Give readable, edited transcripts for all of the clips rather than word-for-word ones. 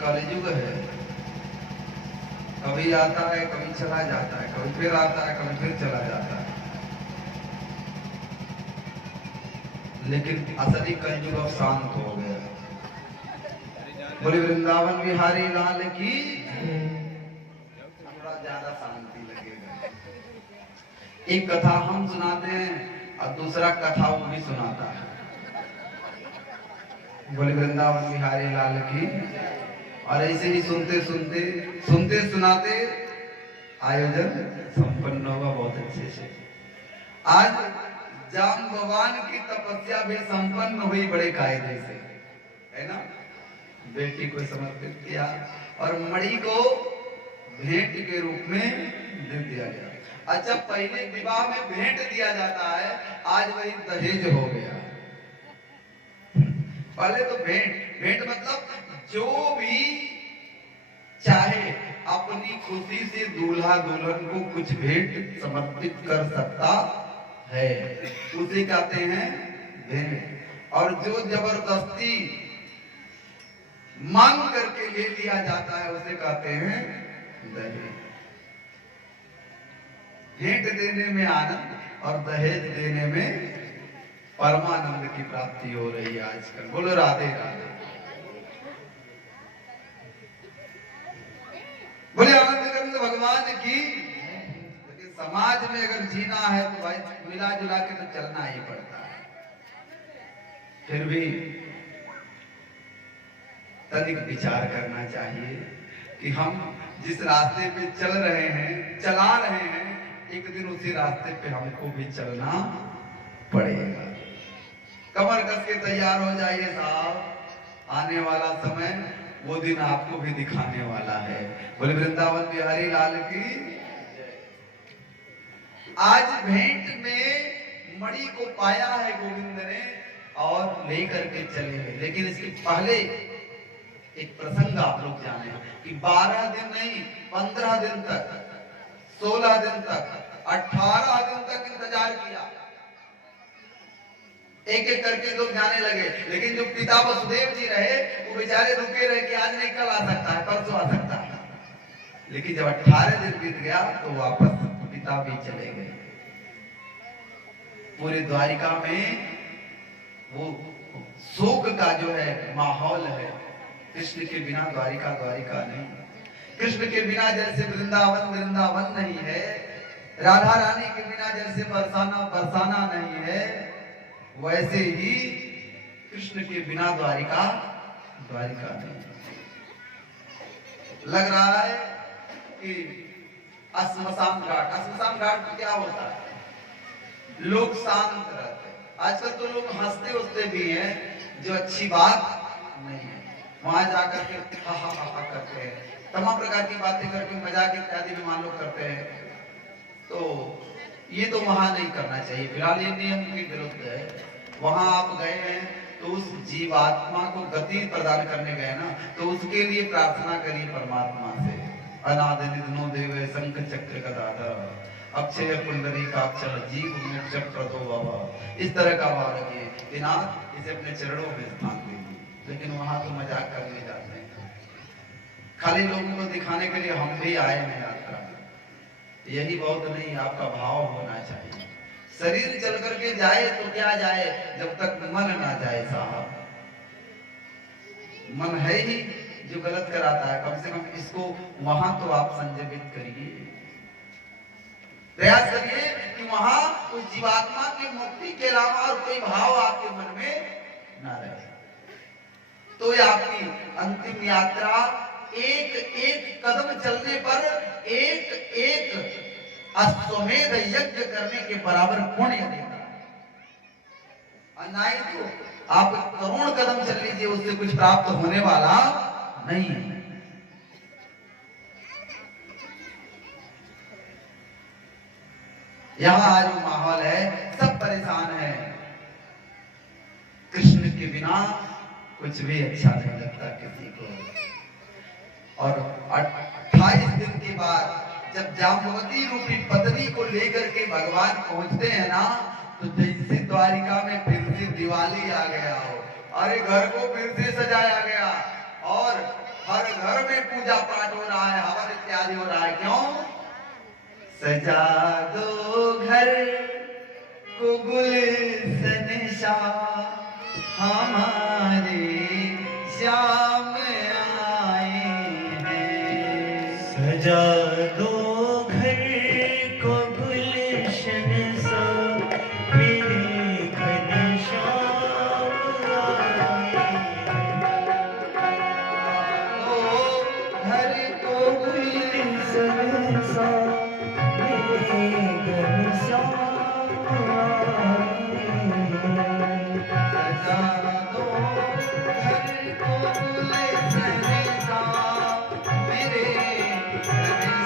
कलयुग है, कभी आता है कभी चला जाता है, कभी फिर आता है कभी फिर चला जाता है, लेकिन असली कलयुग अब शांत हो गया। बोले वृंदावन बिहारी लाल की, थोड़ा ज्यादा शांति लगेगा। एक कथा हम सुनाते हैं और दूसरा कथा वो भी सुनाता है। बोले वृंदावन बिहारी लाल की। और ऐसे ही सुनते सुनते सुनते सुनाते आयोजन संपन्न होगा बहुत अच्छे से। आज जाम्बवान की तपस्या भी संपन्न हुई बड़े कायदे से, है ना। बेटी को समर्पित किया और मणि को भेंट के रूप में दे दिया गया। अच्छा, पहले विवाह में भेंट दिया जाता है, आज वही दहेज हो गया। पहले तो भेंट मतलब जो भी चाहे अपनी खुशी से दूल्हा दुल्हन को कुछ भेंट समर्पित कर सकता है, उसे कहते हैं भेंट। और जो जबरदस्ती मांग करके ले लिया जाता है उसे कहते हैं दहेज। भेंट देने में आनंद और दहेज देने में परमानंद की प्राप्ति हो रही है आजकल। बोलो राधे राधे। बोले आनंद कंद भगवान की। लेकिन समाज में अगर जीना है तो भाई मिला जुला के तो चलना ही पड़ता है। फिर भी तनिक विचार करना चाहिए कि हम जिस रास्ते पे चल रहे हैं, चला रहे हैं, एक दिन उसी रास्ते पे हमको भी चलना पड़ेगा। कमर कस के तैयार हो जाइए साहब, आने वाला समय वो दिन आपको भी दिखाने वाला है। बोले वृंदावन बिहारी लाल की। आज भेंट में मणि को पाया है गोविंद ने और लेकर के चले गए। लेकिन इसके पहले एक प्रसंग आप लोग जाने कि 12 दिन नहीं, 15 दिन तक, 16 दिन तक, 18 दिन तक इंतजार किया। एक एक करके लोग जाने लगे, लेकिन जो पिता वसुदेव जी रहे वो बेचारे रुके रहे कि आज नहीं, कल आ सकता है, परसों आ सकता है। लेकिन जब 18 दिन बीत गया तो वापस पिता भी चले गए। पूरे द्वारिका में वो शोक का जो है माहौल है। कृष्ण के बिना द्वारिका द्वारिका नहीं, कृष्ण के बिना जैसे वृंदावन वृंदावन नहीं है, राधा रानी के बिना जैसे बरसाना बरसाना नहीं है, वैसे ही कृष्ण के बिना द्वारिका द्वारिका नहीं। लग रहा है कि श्मशान घाट तो क्या होता है, लोग शांत रहते हैं। आजकल तो लोग हंसते उठते भी हैं, जो अच्छी बात नहीं है। वहां जाकर के हा हा हा करते हैं, तमाम प्रकार की बातें करके मजाक इत्यादि भी मान लोग करते हैं। तो ये तो वहां नहीं करना चाहिए। फिलहाल ये नियम के विरुद्ध है। वहां आप गए हैं तो उस जीवात्मा को गति प्रदान करने गए ना, तो उसके लिए प्रार्थना करिए परमात्मा से। अनादि निधनो देवे शंख चक्र गदाधर अक्षय पुंडरीकाक्ष जीव मोक्ष प्रदो बाबा। इस तरह का भाव रखिए कि ना इसे अपने चरणों में स्थान दीजिए। लेकिन वहां तो मजाक करने जाते हैं, खाली लोगों को दिखाने के लिए हम भी आए हैं यात्रा में। यही बहुत नहीं, आपका भाव होना चाहिए। शरीर चल करके जाए तो क्या जाए, जब तक मन ना जाए साहब। मन है ही जो गलत कराता है, कम से कम इसको वहां तो आप संजमित करिए। प्रयास करिए कि वहां उस जीवात्मा की मुक्ति के अलावा और कोई भाव आपके मन में ना रहे। तो ये आपकी अंतिम यात्रा एक एक कदम चलने पर एक एक अश्वमेध यज्ञ करने के बराबर पुण्य देता है। नहीं तो आप करोड़ कदम चल लीजिए, उससे कुछ प्राप्त होने वाला नहीं है। यहां आज माहौल है, सब परेशान है। कृष्ण के बिना कुछ भी अच्छा नहीं लगता किसी को। और 28 दिन के बाद जब जाम्बवती रूपी पत्नी को लेकर के भगवान पहुंचते हैं ना, तो जैसे द्वारिका में फिर से दिवाली आ गया हो, अरे घर को फिर से सजाया गया और हर घर में पूजा पाठ हो रहा है, हवन इत्यादि हो रहा है। क्यों? सजा दो घर को गुलशन सा, हमारे श्याम आए हैं। सजा दो घर को गुलशन सा, मेरे घनश्याम आए हैं। ओ घर को गुलशन सा, मेरे घनश्याम आए हैं। सजा दो घर को गुलशन सा, मेरे घनश्याम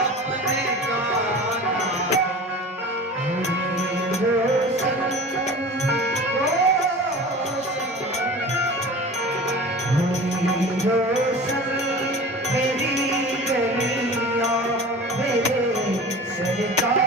अपने कान्हा रोशन मेरी गलियां मेरे सरकार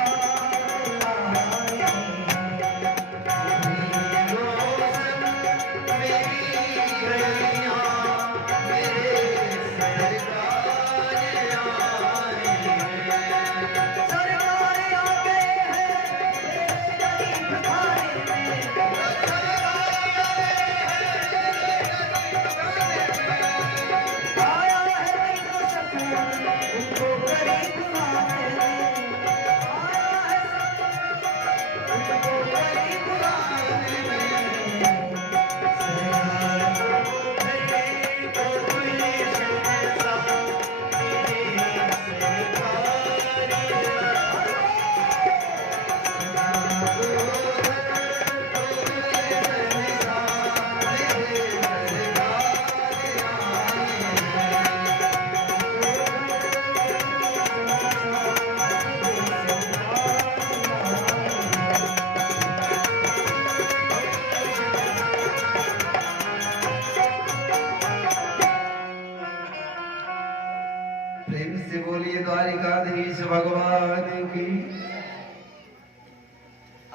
प्रेम से बोलिए द्वारिकाधीश भगवान की।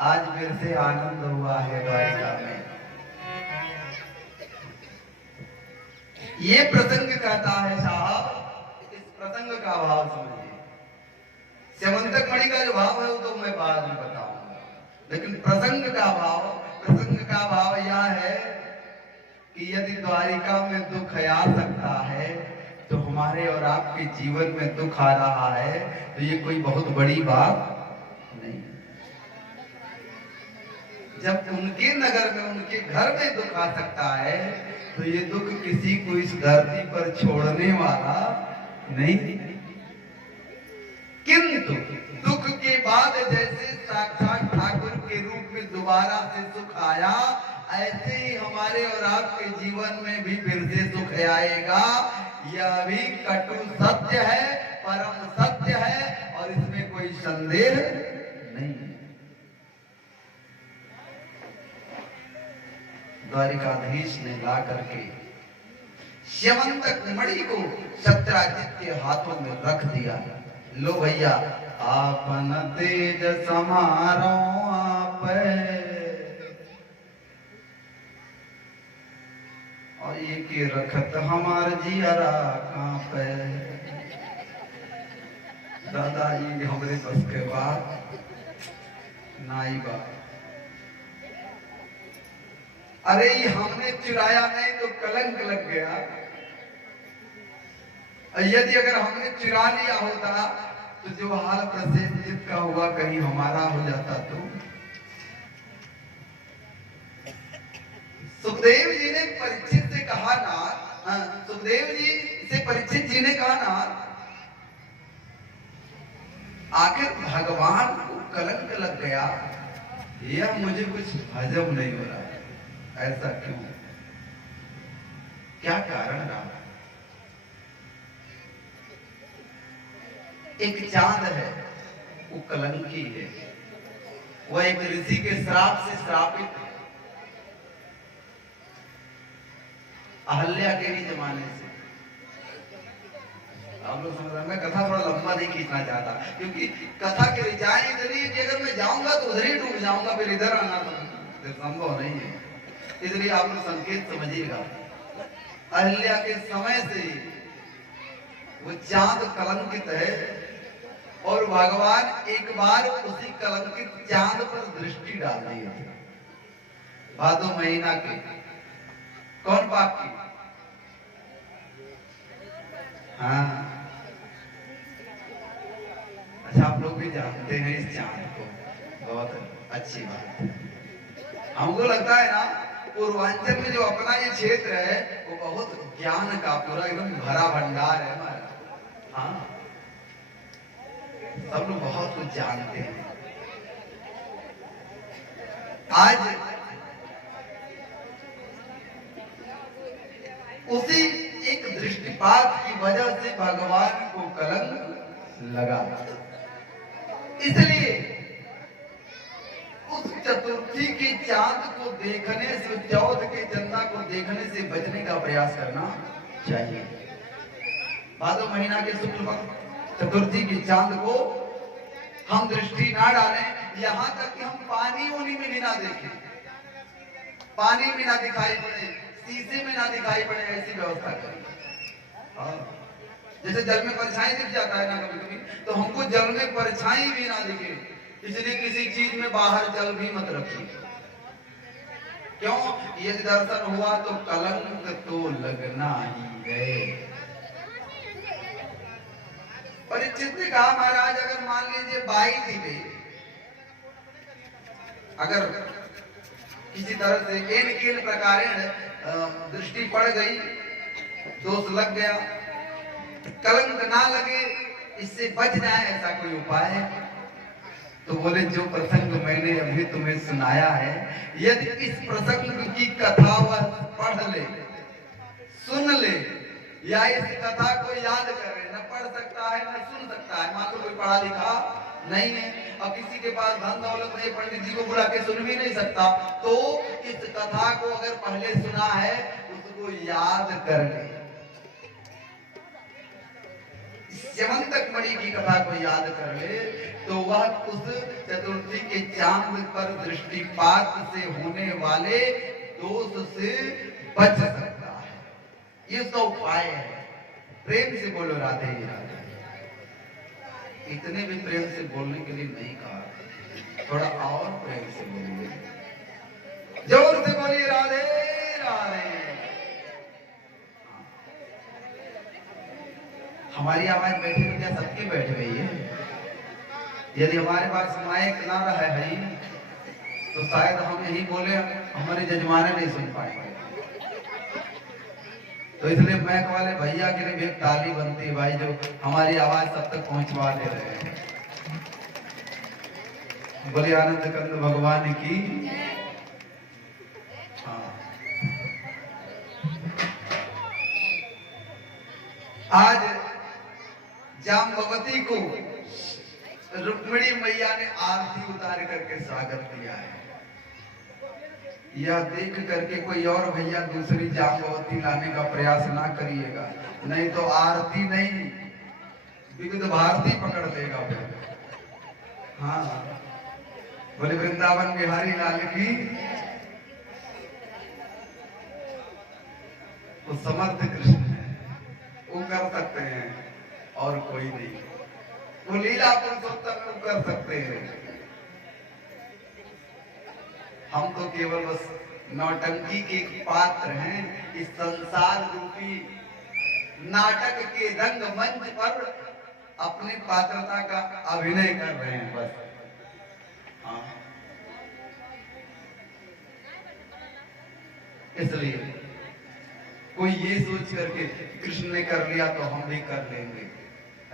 आज फिर से आनंद हुआ है द्वारिका में। ये प्रसंग कहता है साहब, इस प्रसंग का भाव समझिए। स्यमंतक मणि का जो भाव है वो तो मैं बाद में बताऊंगा, लेकिन प्रसंग का भाव यह है कि यदि द्वारिका में दुख आ सकता है तो हमारे और आपके जीवन में दुख आ रहा है तो ये कोई बहुत बड़ी बात नहीं। जब उनके नगर में, उनके घर में दुख आ सकता है तो ये दुख किसी को इस धरती पर छोड़ने वाला नहीं। किंतु दुख के बाद जैसे साक्षात ठाकुर के रूप में दोबारा से सुख आया, ऐसे ही हमारे और आपके जीवन में भी फिर से सुख आएगा। यह भी कटु सत्य है, परम सत्य है और इसमें कोई संदेह नहीं है। द्वारिकाधीश ने ला करके स्यमंतक मणि को सत्राजित के हाथों में रख दिया। लो भैया, आपन तेज समारो आप और ये के रखत हमार जियरा कांपे। दादा ये हमरे बस के बात नाई बात। अरे ये हमने चुराया नहीं तो कलंक लग गया। यदि अगर हमने चुरा लिया होता तो जो हाल प्रसेनजीत का हुआ कहीं हमारा हो जाता तो। सुखदेव जी ने परीक्षित से कहा ना, सुखदेव जी से परीक्षित जी ने कहा ना, आखिर भगवान को कलंक लग गया, यह मुझे कुछ हजम नहीं हो रहा। ऐसा क्यों? क्या कारण रहा? एक चांद है, वो कलंकी है, वह एक ऋषि के श्राप से श्रापित है। अहल्या के भी जमाने से आप लोग समझ रहे हैं। मैं कथा थोड़ा लंबा नहीं खींचना चाहता, क्योंकि कथा के रिचाएं इतनी कि अगर मैं जाऊंगा तो उधर ही डूब जाऊंगा, फिर इधर आना तो संभव नहीं है। इसलिए आप लोग संकेत समझिएगा। अहल्या के समय से वो चांद कलंकित है और भगवान एक बार उसी कलंकित चांद पर दृष्टि डाल दी है। भादो महीना के कौन पाप की? हाँ, अच्छा आप लोग भी जानते हैं इस चांद को, बहुत अच्छी बात है। हमको लगता है ना पूर्वांचल में जो अपना ये क्षेत्र है वो बहुत ज्ञान का पूरा एकदम भरा भंडार है हमारा। हाँ, सब लोग बहुत कुछ जानते हैं। आज उसी एक दृष्टिपात की वजह से भगवान को कलंक लगा। इसलिए उस चतुर्थी के चांद को देखने से, चौथ के चंदा को देखने से बचने का प्रयास करना चाहिए। भादो महीना के शुक्ल पक्ष चतुर्थी के चांद को हम दृष्टि ना डालें, यहाँ तक कि हम पानी उन्हीं में भी ना देखें, पानी में ना दिखाई पड़े, शीशे में ना दिखाई पड़े, ऐसी व्यवस्था करें। जैसे जल में परछाई दिख जाता है ना कभी कभी, तो हमको जल में परछाई भी ना दिखे, इसलिए किसी चीज में बाहर जल भी मत रखिए। क्यों? ये दर्शन हुआ तो कलंक तो लगना ही है। परीक्षित ने कहा, महाराज अगर मान लीजिए 22 थी गई, अगर किसी तरह से एन प्रकार दृष्टि पड़ गई, दोष लग गया, कलंक ना लगे, इससे बच जाए, ऐसा कोई उपाय है? तो बोले, जो प्रसंग मैंने अभी तुम्हें सुनाया है, यदि इस प्रसंग की कथा वह पढ़ ले, सुन ले, या इस कथा को याद करे, न पढ़ सकता है न सुन सकता है, मान लो कोई पढ़ा लिखा नहीं है और किसी के पास धन दौलत नहीं, पंडित जी को बुला के सुन भी नहीं सकता, तो इस कथा को अगर पहले सुना है उसको याद कर ले। स्यमंतक मणि की कथा को याद कर ले तो वह उस चतुर्थी के चांद पर दृष्टिपात से होने वाले दोष से बच सकता है। ये उसका उपाय है। प्रेम से बोलो राधे राधे। इतने भी प्रेम से बोलने के लिए नहीं कहा, थोड़ा और प्रेम से बोलिए, जोर से बोलिए राधे राधे। हमारी आवाज बैठी हुई क्या सबकी बैठ गई है? यदि हमारे पास माइक ना रहा है तो शायद हम यही बोले, हमारे जजमाने नहीं सुन पाएंगे। तो इसलिए मैक वाले भैया के लिए भी एक ताली बनती है भाई, जो हमारी आवाज सब तक पहुंचवा दे रहे हैं। बोले आनंद कंद भगवान की। हाँ, आज जाम्बवती को रुक्मिणी मैया ने आरती उतार करके स्वागत किया है। यह देख करके कोई और भैया दूसरी जाम्बवती लाने का प्रयास ना करिएगा, नहीं तो आरती नहीं विविध भारती पकड़ लेगा फिर। हाँ, बोले वृंदावन बिहारी लाल की। वो समर्थ कृष्ण है, वो कर सकते हैं और कोई नहीं। वो लीला पुरुषोत्तम में कर सकते हैं, हम तो केवल बस नौटंकी के पात्र हैं। इस संसार रूपी नाटक के रंग मंच पर अपनी पात्रता का अभिनय कर रहे हैं बस। हाँ, इसलिए कोई ये सोच करके कृष्ण ने कर लिया तो हम भी कर लेंगे,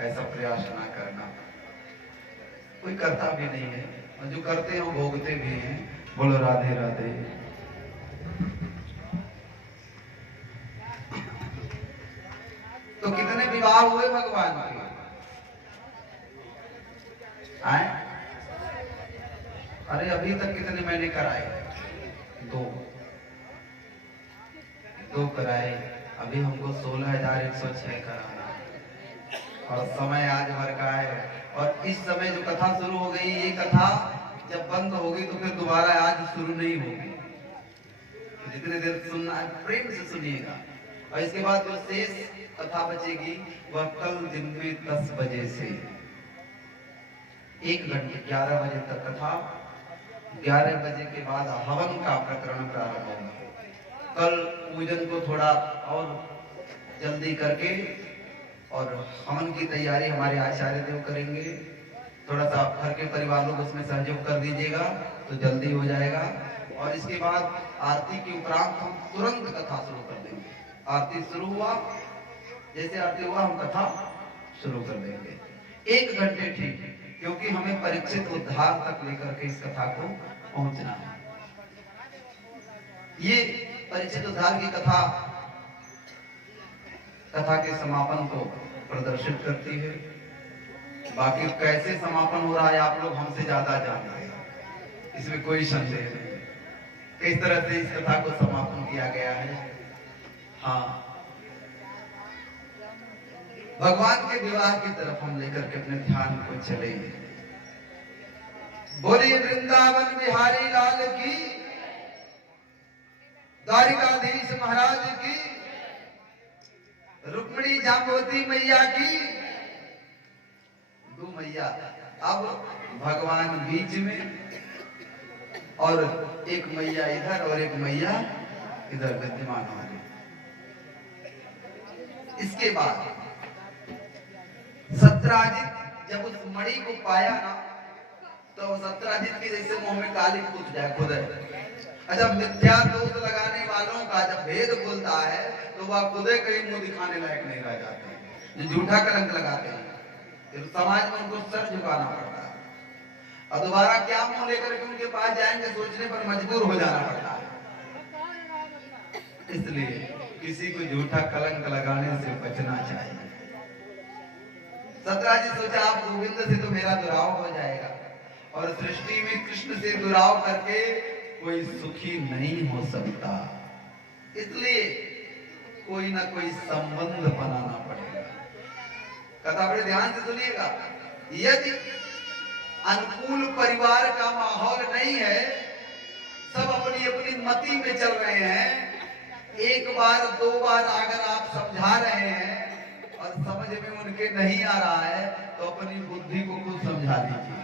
ऐसा प्रयास ना करना। कोई करता भी नहीं है, और जो करते हैं वो भोगते भी हैं। बोलो राधे राधे। तो कितने विवाह हुए भगवान के? आए? अरे अभी तक कितने मैंने कराए? दो कराए। अभी हमको 16,106 कराना, और समय आज भर का है। और इस समय जो कथा शुरू हो गई, ये कथा जब बंद होगी तो फिर दोबारा आज शुरू नहीं होगी। जितने देर सुनना है प्रेम से सुनिएगा। और इसके बाद जो शेष कथा बचेगी वह कल दिन में 10 बजे से 1 घंटे 11 बजे तक कथा। 11 बजे के बाद हवन का प्रकरण प्रारंभ होगा। कल पूजन को थोड़ा और जल्दी करके और हवन की तैयारी हमारे आचार्य देव करेंगे। थोड़ा सा घर के परिवार लोग उसमें सहयोग कर दीजिएगा तो जल्दी हो जाएगा। और इसके बाद आरती के उपरांत हम तुरंत कथा शुरू कर देंगे। आरती शुरू हुआ, जैसे आरती हुआ हम कथा शुरू कर देंगे। 1 घंटे ठीक, क्योंकि हमें परीक्षित उद्धार तक लेकर के इस कथा को पहुंचना है। ये परीक्षित उद्धार की कथा कथा के समापन को प्रदर्शित करती है। बाकी कैसे समापन हो रहा है आप लोग हमसे ज्यादा जानते हैं, इसमें कोई संदेह नहीं। किस तरह से इस कथा को समापन किया गया है। हाँ, भगवान के विवाह की तरफ हम लेकर के अपने ध्यान को चलेंगे। बोलिए वृंदावन बिहारी लाल की, द्वारिकाधीश महाराज की, रुक्मिणी जाम्बवती मैया की। दो मैया, अब भगवान बीच में और एक मैया इधर और एक मैया इधर विद्यमान होंगे। इसके बाद सत्राजित जब उस मणि को पाया ना, तो सत्राजित के जैसे मुंह में काली पूछ जाए खुद। अच्छा, मिथ्या दोष लगाने वालों का जब भेद खुलता है तो वह खुद कहीं मुंह दिखाने लायक नहीं रह जाते। जो झूठा कलंक लगाते हैं फिर समाज में उनको सर झुकाना पड़ता है, और दोबारा क्या मुंह लेकर के उनके पास जाएंगे सोचने पर मजबूर हो जाना पड़ता है। इसलिए किसी को झूठा कलंक लगाने से बचना चाहिए। सत्राजी सोचा आप गोविंद से तो मेरा दुराव हो जाएगा, और सृष्टि में कृष्ण से दुराव करके कोई सुखी नहीं हो सकता, इसलिए कोई ना कोई संबंध बनाना पड़ेगा। कथा बड़े ध्यान से सुनिएगा। यदि अनुकूल परिवार का माहौल नहीं है, सब अपनी अपनी मति में चल रहे हैं, एक बार दो बार अगर आप समझा रहे हैं और समझ में उनके नहीं आ रहा है तो अपनी बुद्धि को खुद समझा दीजिए।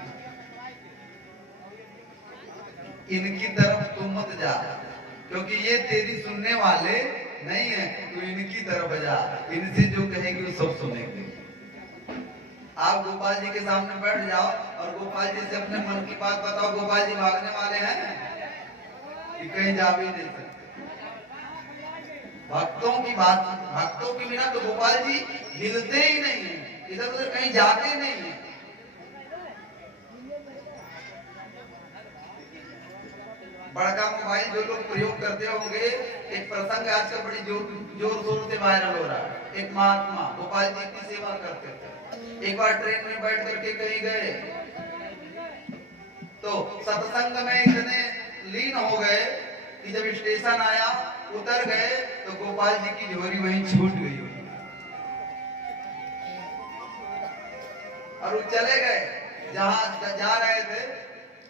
इनकी तरफ तू मत जा, क्योंकि ये तेरी सुनने वाले नहीं है, तू इनकी तरफ जा। इनसे जो कहेगी वो सब सुनेंगे। आप गोपाल जी के सामने बैठ जाओ और गोपाल जी से अपने मन की बात बताओ, गोपाल जी भागने वाले हैं कि कहीं जा भी नहीं सकते। भक्तों की बात, भक्तों के बिना तो गोपाल जी हिलते ही नहीं है, इधर उधर कहीं जाते नहीं है। बड़का मोबाइल जो लोग प्रयोग करते होंगे, एक प्रसंग आजकल बड़ी जोर शोर से वायरल हो रहा है। एक महात्मा गोपाल जी की सेवा करते थे। एक बार ट्रेन में बैठ करके कहीं गए तो सत्संग में इतने लीन हो गए कि जब स्टेशन आया, उतर गए तो गोपाल जी की झोरी वहीं छूट गई और वो चले गए जहां जा रहे थे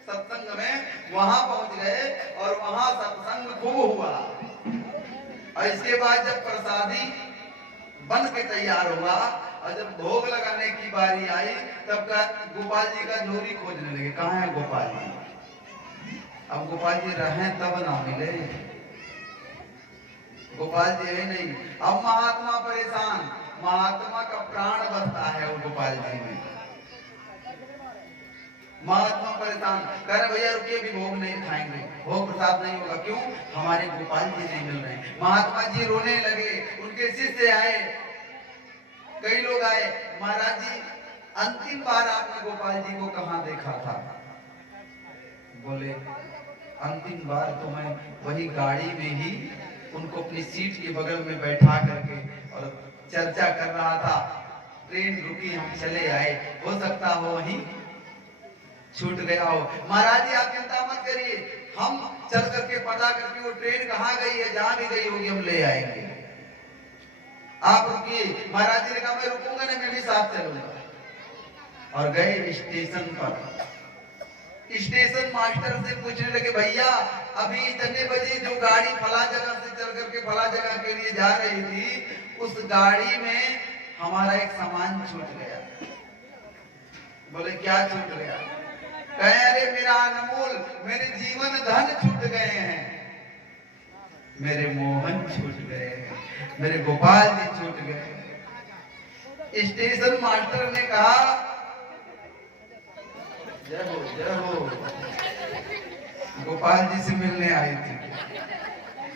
सत्संग में, वहां पहुंच गए और वहां सत्संग खूब हुआ। और इसके बाद जब प्रसादी बन के तैयार हुआ और जब भोग लगाने की बारी आई, तब का गोपाल जी का झोरी खोजने लगे, कहाँ है गोपाल जी। अब गोपाल जी रहे तब ना मिले, गोपाल जी है नहीं। अब महात्मा परेशान, महात्मा का प्राण बसता है वो गोपाल जी में। महात्मा परेशान, कह रहे भैया रुकिए, भी भोग नहीं खाएंगे, भोग प्रसाद नहीं होगा। क्यों? हमारे गोपाल जी नहीं मिल रहे। महात्मा जी रोने लगे, उनके शिष्य आए, कई लोग आए, महाराज जी अंतिम बार आपने गोपाल जी को कहाँ देखा था? बोले अंतिम बार तो मैं वही गाड़ी में ही उनको अपनी सीट के बगल में बैठा करके और चर्चा कर रहा था। ट्रेन रुकी, हम चले आए, हो सकता हो वहीं छूट गया हो। महाराज जी आप चिंता मत करिए, हम चल करके पता करके वो ट्रेन कहाँ गई है, जहां भी गई होगी हम ले आएंगे, आप रुकिए। महाराज जी ने कहा मैं रुकूंगा नहीं, मैं भी साथ चलूंगा। और गए स्टेशन पर। स्टेशन मास्टर से पूछने लगे, भैया अभी इतने बजे जो गाड़ी फला जगह से चल करके फला जगह के लिए जा रही थी, उस गाड़ी में हमारा एक सामान छूट गया। बोले क्या छूट गया? कहे अरे मेरा अनमोल, मेरे जीवन धन छूट गए हैं, मेरे मोहन छूट गए हैं, मेरे गोपाल जी छूट गए। स्टेशन मास्टर ने कहा जय हो जय हो, गोपाल जी से मिलने आई थी।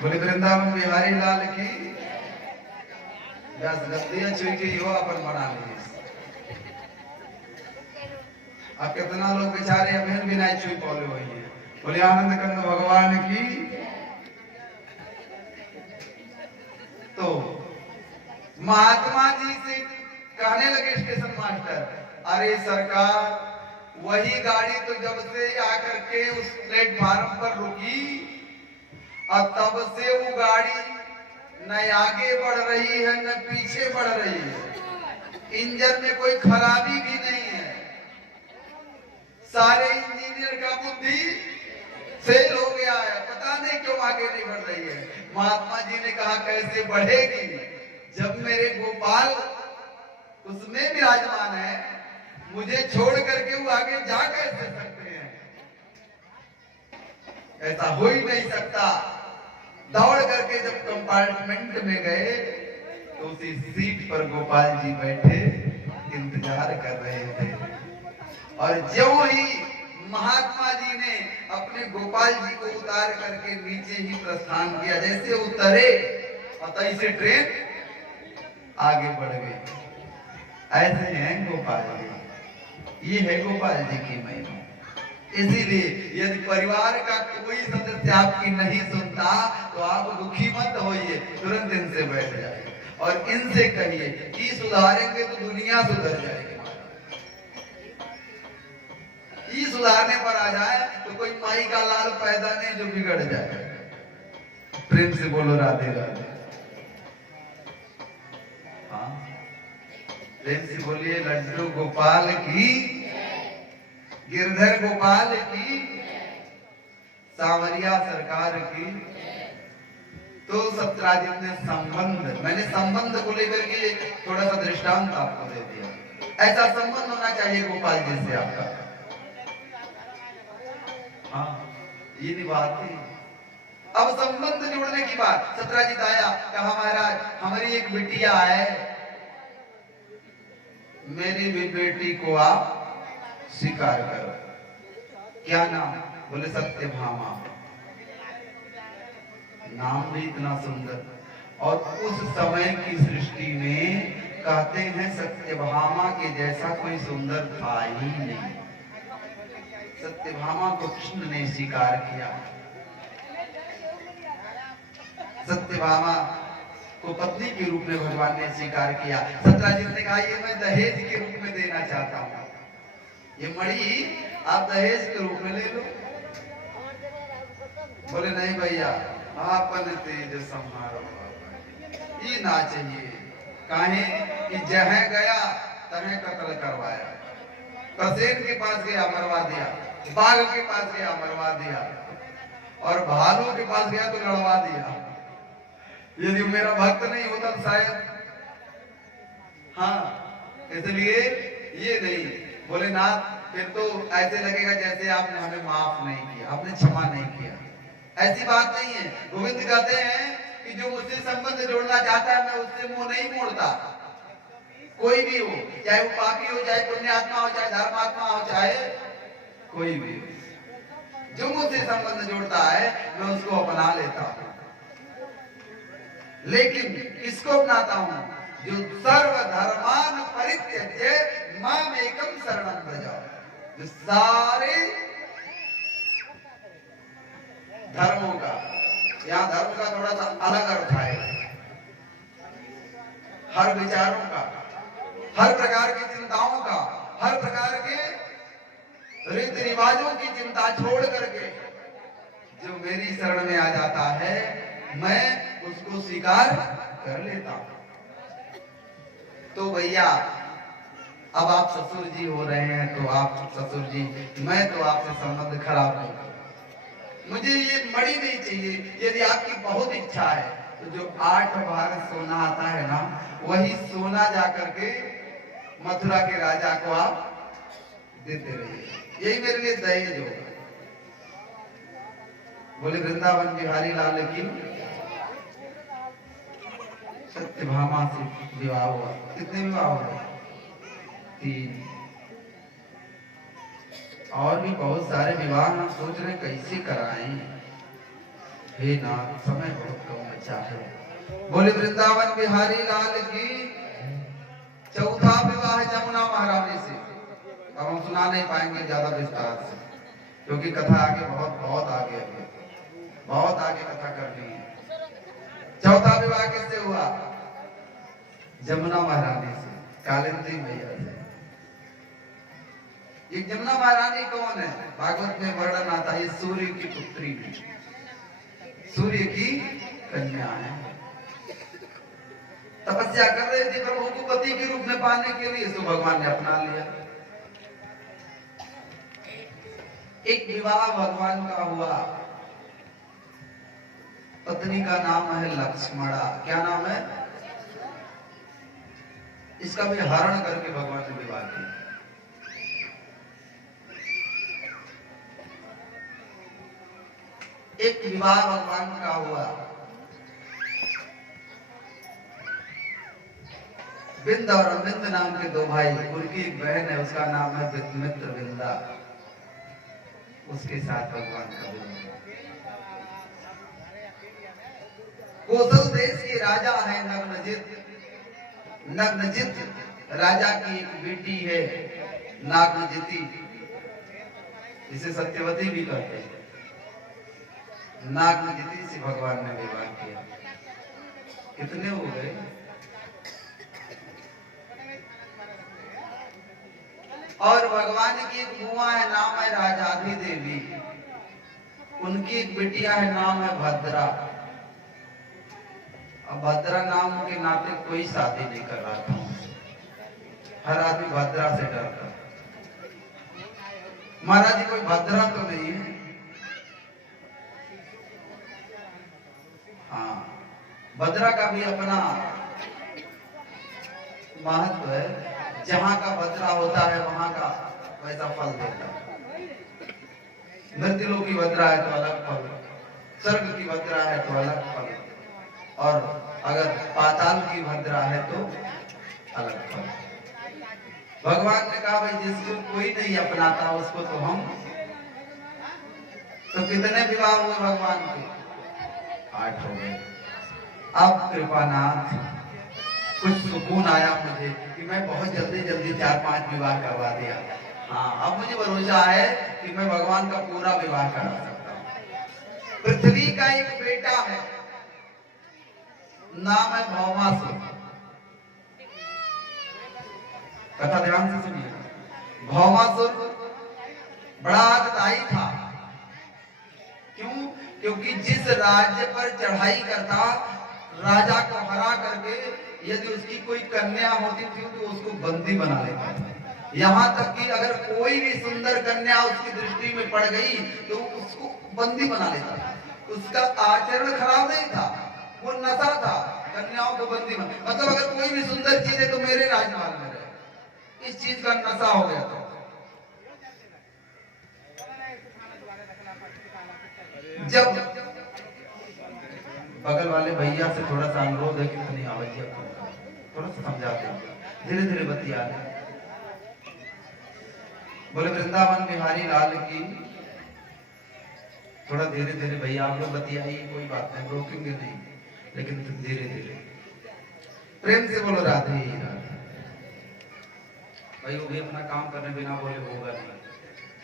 बोले वृंदावन बिहारी लाल की, बस गद्दियां चुई के युवा पर बना ली। अब कितना लोग बेचारे अभिन भी नहीं छुई पौले हुई है। बोले आनंद कंद भगवान की। तो महात्मा जी से कहने लगे स्टेशन मास्टर, अरे सरकार वही गाड़ी तो जब से आकर के उस प्लेटफार्म पर रुकी और तब से वो गाड़ी न आगे बढ़ रही है न पीछे बढ़ रही है। इंजन में कोई खराबी भी नहीं है। सारे इंजीनियर का बुद्धि फेल हो गया है, पता नहीं क्यों आगे नहीं बढ़ रही है। महात्मा जी ने कहा कैसे बढ़ेगी जब मेरे गोपाल उसमें विराजमान है, मुझे छोड़ करके वो आगे जा कैसे सकते हैं? ऐसा हो ही नहीं सकता। दौड़ करके जब कंपार्टमेंट में गए तो उसी सीट पर गोपाल जी बैठे इंतजार कर रहे थे। और ज्यों ही महात्मा जी ने अपने गोपाल जी को उतार करके नीचे ही प्रस्थान किया, जैसे उतरे और तैसे ट्रेन आगे बढ़ गई। ऐसे हैं गोपाल जी, ये है गोपाल जी की महिमा। इसीलिए यदि परिवार का कोई सदस्य आपकी नहीं सुनता तो आप दुखी मत होइए, तुरंत इनसे बैठ जाइए और इनसे कहिए कि सुधारेंगे तो दुनिया सुधर जाएगी। ये सुधारने पर आ जाए तो कोई माई का लाल पैदा नहीं जो बिगड़ जाए। प्रेम से बोलो राधे राधे। हाँ, प्रेम से बोलिए लड्डू गोपाल की, गिरधर गोपाल की, सांवरिया सरकार की। तो सत्राजित ने संबंध, मैंने संबंध को लेकर के थोड़ा सा दृष्टांत आपको दे दिया। ऐसा संबंध होना चाहिए गोपाल जी से आपका। हाँ, ये निभाते। अब संबंध जोड़ने की बात, सत्राजित आया, कहा महाराज हमारी एक बिटिया है, मेरी भी बेटी को आप स्वीकार करो। क्या नाम? बोले सत्यभामा। नाम भी इतना सुंदर। और उस समय की सृष्टि में कहते हैं सत्यभामा के जैसा कोई सुंदर था ही नहीं। सत्यभामा को कृष्ण ने स्वीकार किया। सत्यभामा को पत्नी के रूप में भगवान ने स्वीकार किया। सत्राजित ने कहा ये मैं दहेज के रूप में देना चाहता हूँ, ये मणि आप दहेज के रूप में ले लो। बोले नहीं भैया, आपन तेज संहारो, ये ना चाहिए। काहे कि जहाँ गया तहें कत्ल करवाया। कसेन के पास गया मरवा दिया, बाघ के पास गया मरवा दिया, और भालू के पास गया तो लड़वा दिया। यदि मेरा भक्त नहीं होता तो शायद, हाँ, इसलिए ये नहीं। बोले नाथ फिर तो ऐसे लगेगा जैसे आपने हमें माफ नहीं किया, आपने क्षमा नहीं किया। ऐसी बात नहीं है। गोविंद कहते हैं कि जो मुझसे संबंध जोड़ना चाहता है मैं उससे मुंह नहीं मोड़ता। कोई भी हो, चाहे वो पापी हो, चाहे पुण्यात्मा हो, चाहे धर्मात्मा हो, चाहे कोई भी हो, जो मुझसे संबंध जोड़ता है मैं उसको अपना लेता हूं। लेकिन किसको अपनाता हूं? जो सर्व धर्मान परित्यज्य माम एकम शरणं व्रज, जो सारे धर्मों का, यहाँ धर्म का थोड़ा सा अलग अर्थ आएगा, हर विचारों का, हर प्रकार की चिंताओं का, हर प्रकार के रीति रिवाजों की चिंता छोड़ करके जो मेरी शरण में आ जाता है मैं उसको स्वीकार कर लेता हूं। तो भैया अब आप ससुर जी हो रहे हैं तो आप ससुर जी, मैं तो आपसे संबंध खराब नहीं करूं। मुझे ये मणि नहीं चाहिए। यदि आपकी बहुत इच्छा है तो जो 8 बार सोना आता है ना, वही सोना जाकर के मथुरा के राजा को आप देते रहिए। यही मेरे लिए दहेज होगा। बोले वृंदावन बिहारी लाल की। सत्यभामा से विवाह हुआ। कितने विवाह हुए? 3। और भी बहुत सारे विवाह हम सोच रहे कैसे कराएं। हे नाथ, समय बहुत कम बचा है। बोले वृंदावन बिहारी लाल की। चौथा विवाह जमुना महारानी से। अब हम सुना नहीं पाएंगे ज्यादा विस्तार से, क्योंकि कथा आगे बहुत आगे है, बहुत आगे कथा करनी है। चौथा विवाह किससे हुआ? जमुना महारानी से, कालिंदी मैया से। ये जमुना महारानी कौन है? भागवत में वर्णन आता है, ये सूर्य की पुत्री है, सूर्य की कन्या है। तपस्या कर रही थी प्रभु को पति के रूप में पाने के लिए, तो भगवान ने अपना लिया। एक विवाह भगवान का हुआ, पत्नी का नाम है लक्ष्मणा। क्या नाम है? इसका भी हरण करके भगवान ने विवाह किया। एक विवाह भगवान का हुआ, बिंद और अमिंद नाम के दो भाई, उनकी एक बहन है, उसका नाम है मित्र बिंदा, उसके साथ भगवान का विवाह। कौशल देश के राजा है नग्नजित। नग्नजित राजा की एक बेटी है नागनजिती, इसे सत्यवती भी कहते हैं। नागनजिती से भगवान ने विवाह किया। कितने हो गए? और भगवान की एक बुआ है, नाम है राजाधी देवी, उनकी एक बिटिया है, नाम है भद्रा। अब भद्रा नाम के नाते कोई शादी नहीं कर रहा था, हर आदमी भद्रा से डरता। महाराज जी कोई भद्रा तो नहीं है? हाँ, भद्रा का भी अपना महत्व है। जहां का भद्रा होता है वहां का वैसा फल देता है। मृत्युलोक की भद्रा है तो अलग फल, स्वर्ग की भद्रा है तो अलग फल, और अगर पाताल की भद्रा है तो अलग फल। भगवान ने कहा भाई जिसको कोई नहीं अपनाता उसको तो हम। तो कितने विवाह हुए भगवान के? 8 हो गए। अब कृपानाथ कुछ सुकून आया मुझे कि मैं बहुत जल्दी जल्दी 4-5 विवाह करवा दिया। हाँ, अब मुझे भरोसा है कि मैं भगवान का पूरा विवाह करा सकता हूँ। पृथ्वी का एक बेटा है, नाम है भौमासुर। कथा ध्यान से सुनिए। भौमासुर बड़ा आगदाई था। क्यों? क्योंकि जिस राज्य पर चढ़ाई करता, राजा को हरा करके यदि उसकी कोई कन्या होती थी तो उसको बंदी बना लेता था। यहाँ तक कि अगर कोई भी सुंदर कन्या उसकी दृष्टि में पड़ गई तो उसको बंदी बना लेता था। उसका आचरण खराब नहीं था, वो नशा था, कन्याओं को बंदी बना, मतलब अगर कोई भी सुंदर चीज है तो मेरे राजमहल में रहे, इस चीज का नशा हो गया था। जब बगल वाले भैया से थोड़ा सा अनुरोध है कि अपनी आवाज थोड़ा सा समझाते हैं, धीरे धीरे बतिया रहे। बोले वृंदावन बिहारी लाल की। थोड़ा धीरे धीरे भैया आप लोग बतियाइए, कोई बात नहीं, रोकेंगे नहीं, लेकिन धीरे धीरे प्रेम से बोलो राधे राधे। भाई वो भी अपना काम करने बिना बोले होगा नहीं,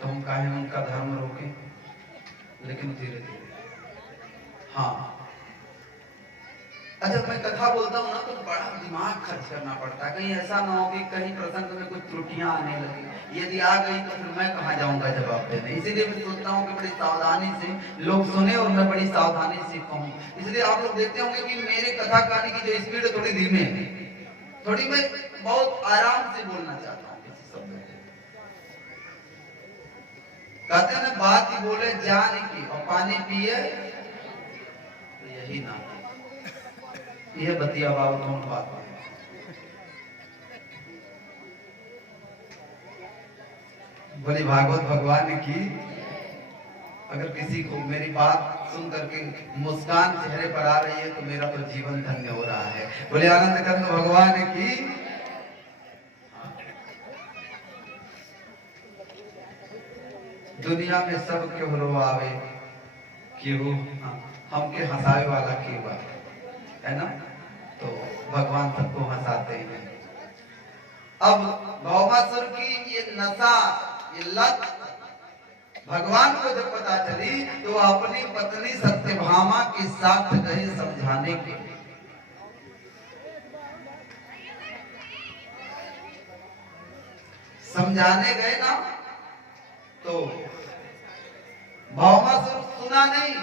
तो हम काहे उनका धर्म रोकें, लेकिन धीरे धीरे। हाँ, जब मैं कथा बोलता हूँ ना तो बड़ा दिमाग खर्च करना पड़ता है, कहीं ऐसा ना हो कि कहीं प्रसंग में कुछ त्रुटियां आने लगी, यदि आ गई तो फिर मैं कहाँ जाऊंगा जवाब देने। इसीलिए मैं सोचता हूँ कि बड़ी सावधानी से लोग सुने और मैं बड़ी सावधानी से कहूँ। इसलिए आप लोग देखते होंगे कि मेरे कथा कहानी की जो स्पीड है थोड़ी धीमे है, थोड़ी मैं बहुत आराम से बोलना चाहता हूँ किसी शब्द को। कहते हैं ना, बात ही बोले जान की और पानी पिए तो यही ना, यह बतिया बाबू कौन बात है। बोली भागवत भगवान की। अगर किसी को मेरी बात सुन करके मुस्कान चेहरे पर आ रही है तो मेरा तो जीवन धन्य हो रहा है। बोले आनंद कंद भगवान की। दुनिया में सब क्यों रोआवे, क्यों हमके हंसावे वाला क्यों है ना, तो भगवान सबको हंसाते हैं। अब भौमासुर की ये नशा, ये लत भगवान को जब पता चली तो अपनी पत्नी सत्यभामा के साथ गए समझाने के लिए। समझाने गए ना तो भौमासुर सुना नहीं,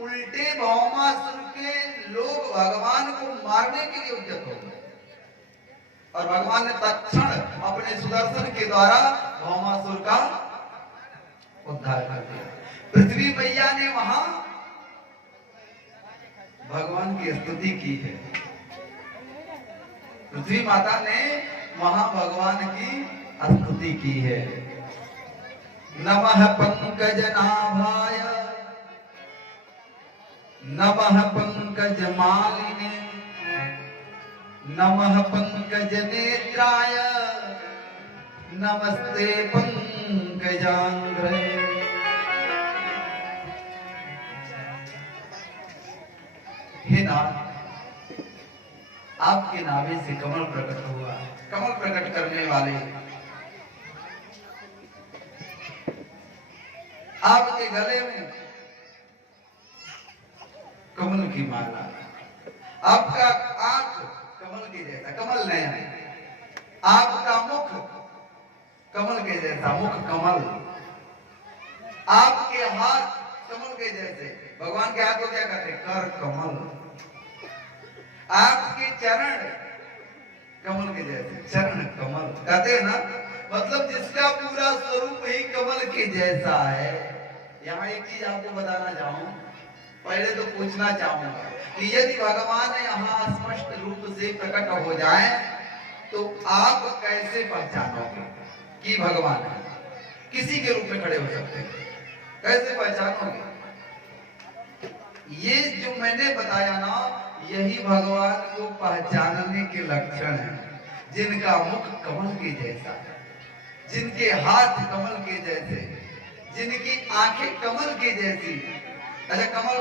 उल्टे भौमासुर के लोग भगवान को मारने के लिए उद्यत हो गए और भगवान ने तत्क्षण अपने सुदर्शन के द्वारा भौमासुर का उद्धार कर दिया। पृथ्वी मैया ने वहां भगवान की स्तुति की है। पृथ्वी माता ने वहां भगवान की स्तुति की है। नमः पंकजनाभाय नमः पंकजमालिने नमः पंकजनेत्राय नमस्ते पंकजांग्रे। हे नाथ, आपके नाभि से कमल प्रकट हुआ। कमल प्रकट करने वाले आपके गले में कमल की माला, आपका आंख कमल के जैसा, कमल नयन, आपका मुख कमल के जैसा, मुख कमल, आपके हाथ कमल के जैसे। भगवान के हाथ को क्या कहते हैं? कर कमल। आपके चरण कमल के जैसे, चरण कमल कहते हैं ना, मतलब जिसका पूरा स्वरूप ही कमल के जैसा है। यहाँ एक चीज आपको बताना चाहूं, पहले तो पूछना चाहूंगा कि यदि भगवान यहाँ स्पष्ट रूप से प्रकट हो जाए तो आप कैसे पहचानोगे कि भगवान है? किसी के रूप में खड़े हो सकते हैं, कैसे पहचानोगे? ये जो मैंने बताया ना, यही भगवान को पहचानने के लक्षण हैं। जिनका मुख कमल के जैसा है, जिनके हाथ कमल के जैसे, जिनकी आंखें कमल के जैसी। अच्छा, कमल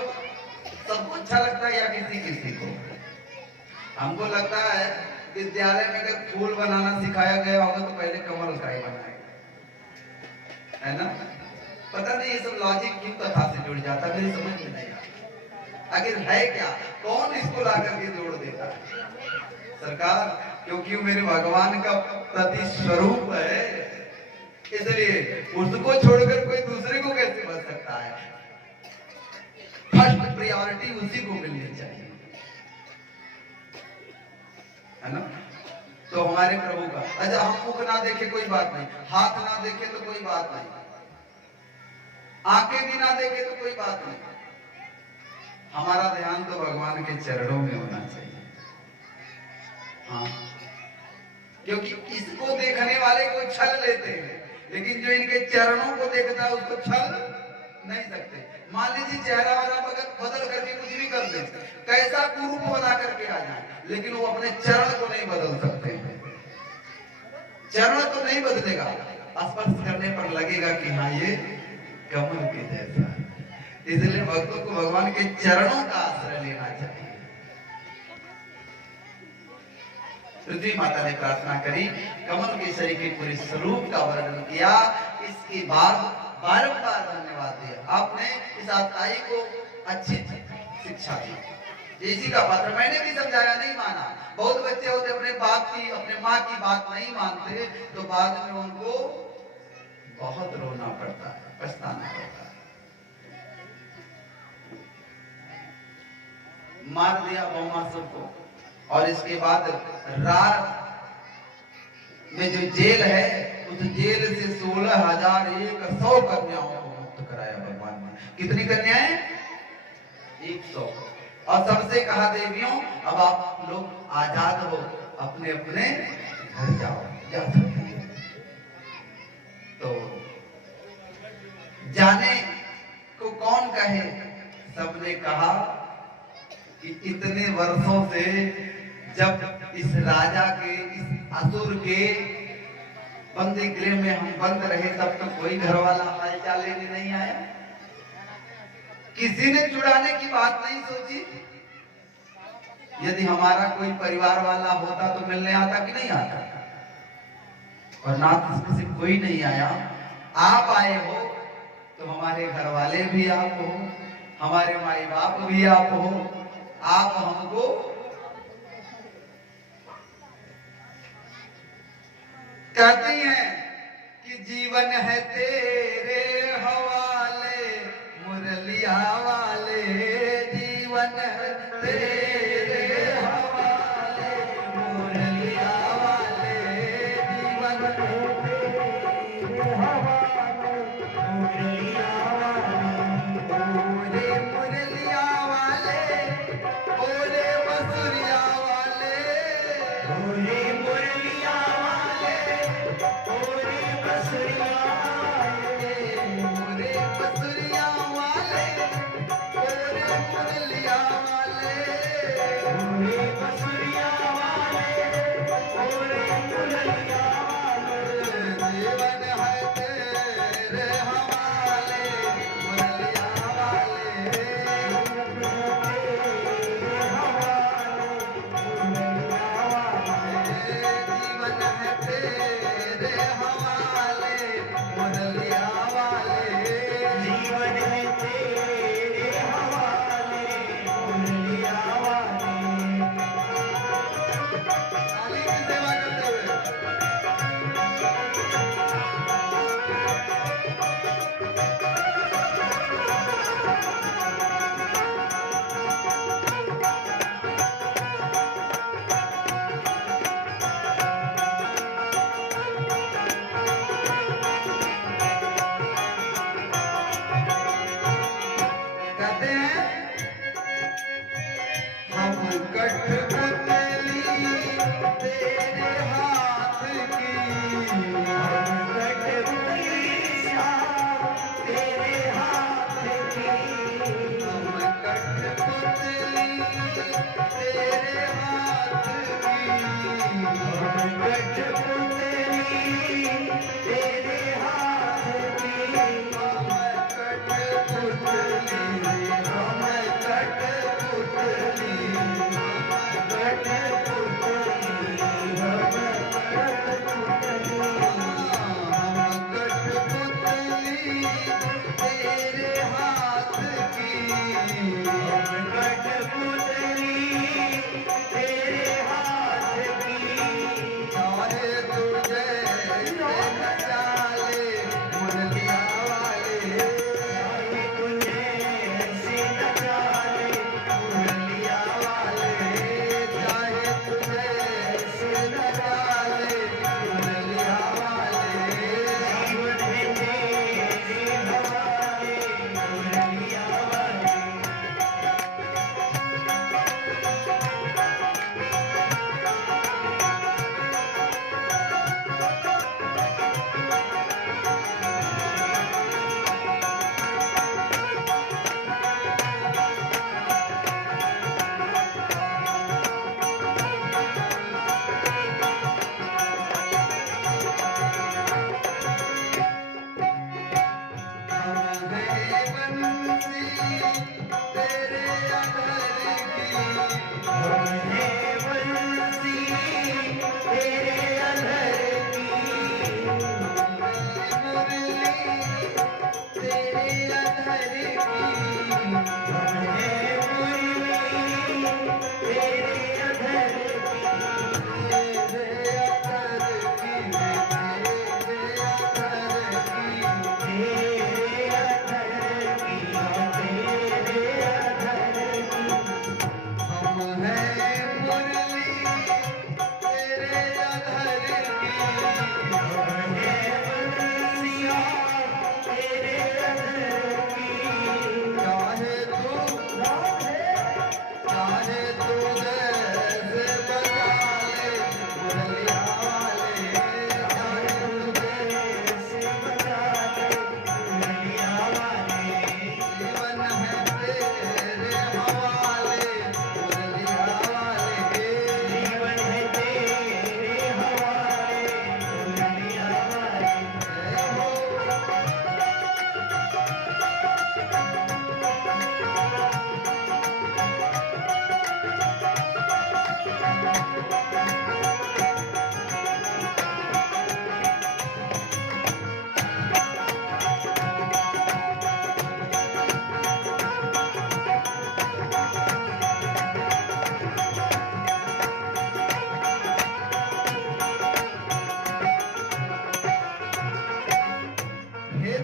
सबको अच्छा लगता है या किसी किसी को? हमको लगता है विद्यालय में अगर फूल बनाना सिखाया गया होगा तो पहले कमल का ही बनाएगा, है ना? पता नहीं ये सब लॉजिक क्यों कथा से जुड़ जाता है, मेरी समझ में नहीं आता। आखिर है क्या? कौन इसको ला करके जोड़ देता है? सरकार, क्योंकि वो मेरे भगवान का प्रति स्वरूप है, इसलिए उसको छोड़कर कोई दूसरे को कैसे बच सकता है? फर्स्ट प्रायोरिटी उसी को मिलनी चाहिए, है ना? तो हमारे प्रभु का, अच्छा हम मुख ना देखे कोई बात नहीं, हाथ ना देखे तो कोई बात नहीं, आंखें भी ना देखे तो कोई बात नहीं, हमारा ध्यान तो भगवान के चरणों में होना चाहिए। हाँ, क्योंकि इसको देखने वाले को छल लेते हैं, लेकिन जो इनके चरणों को देखता है उसको छल नहीं सकते। मान लीजिए चेहरा वाला बदल करके कुछ भी कर दे, कैसा कुरूप बना करके आ जाए, लेकिन वो अपने चरण को नहीं बदल सकते। चरण तो नहीं बदलेगा, स्पर्श करने पर लगेगा कि हाँ ये कमल के जैसा है। इसलिए भक्तों को भगवान के चरणों का आश्रय लेना चाहिए। पृथ्वी माता ने प्रार्थना करी, कमल केसरी के पूरे स्वरूप का वर्णन किया। इसके बाद बारंबार धन्यवाद दिया। आपने इस आताई को अच्छी शिक्षा दी, इसी का पात्र। मैंने भी समझाया, नहीं माना। बहुत बच्चे होते अपने बाप की, अपने माँ की बात नहीं मानते, तो बाद में उनको बहुत रोना पड़ता है, पछताना पड़ता है। मार दिया भौमासुर को, और इसके बाद रात में जो जेल है, उस जेल से 16,100 कन्याओं को मुक्त कराया भगवान ने। कितनी कन्याएं? 100। और सबसे कहा, देवियों अब आप लोग आजाद हो, अपने अपने घर जाओ, जा सकती है। तो जाने को कौन कहे? सबने कहा कि इतने वर्षों से जब इस राजा के, इस असुर के बंदी गृह में हम बंद रहे, तब तो कोई घर वाला हालचाल लेने नहीं आया, किसी ने छुड़ाने की बात नहीं सोची। यदि हमारा कोई परिवार वाला होता तो मिलने आता कि नहीं आता? और ना किसी से कोई नहीं आया। आप आए हो तो हमारे घर वाले भी आप हो, हमारे माई बाप भी आप हो, आप हमको कहते हैं कि जीवन है तेरे हवाले मुरलिया वाले, जीवन है तेरे हवाले मुरलिया वाले, जीवन है तेरे हवाले मुरलिया वाले, ओरे मुरलिया वाले, ओरे बसुरिया वाले, ओरे मुरलिया वाले, ओरे बसुरिया वाले, ओरे बसुरिया वाले, ओरे मुरलिया वाले, ओरे बसुरिया वाले, ओरे मुरलिया वाले,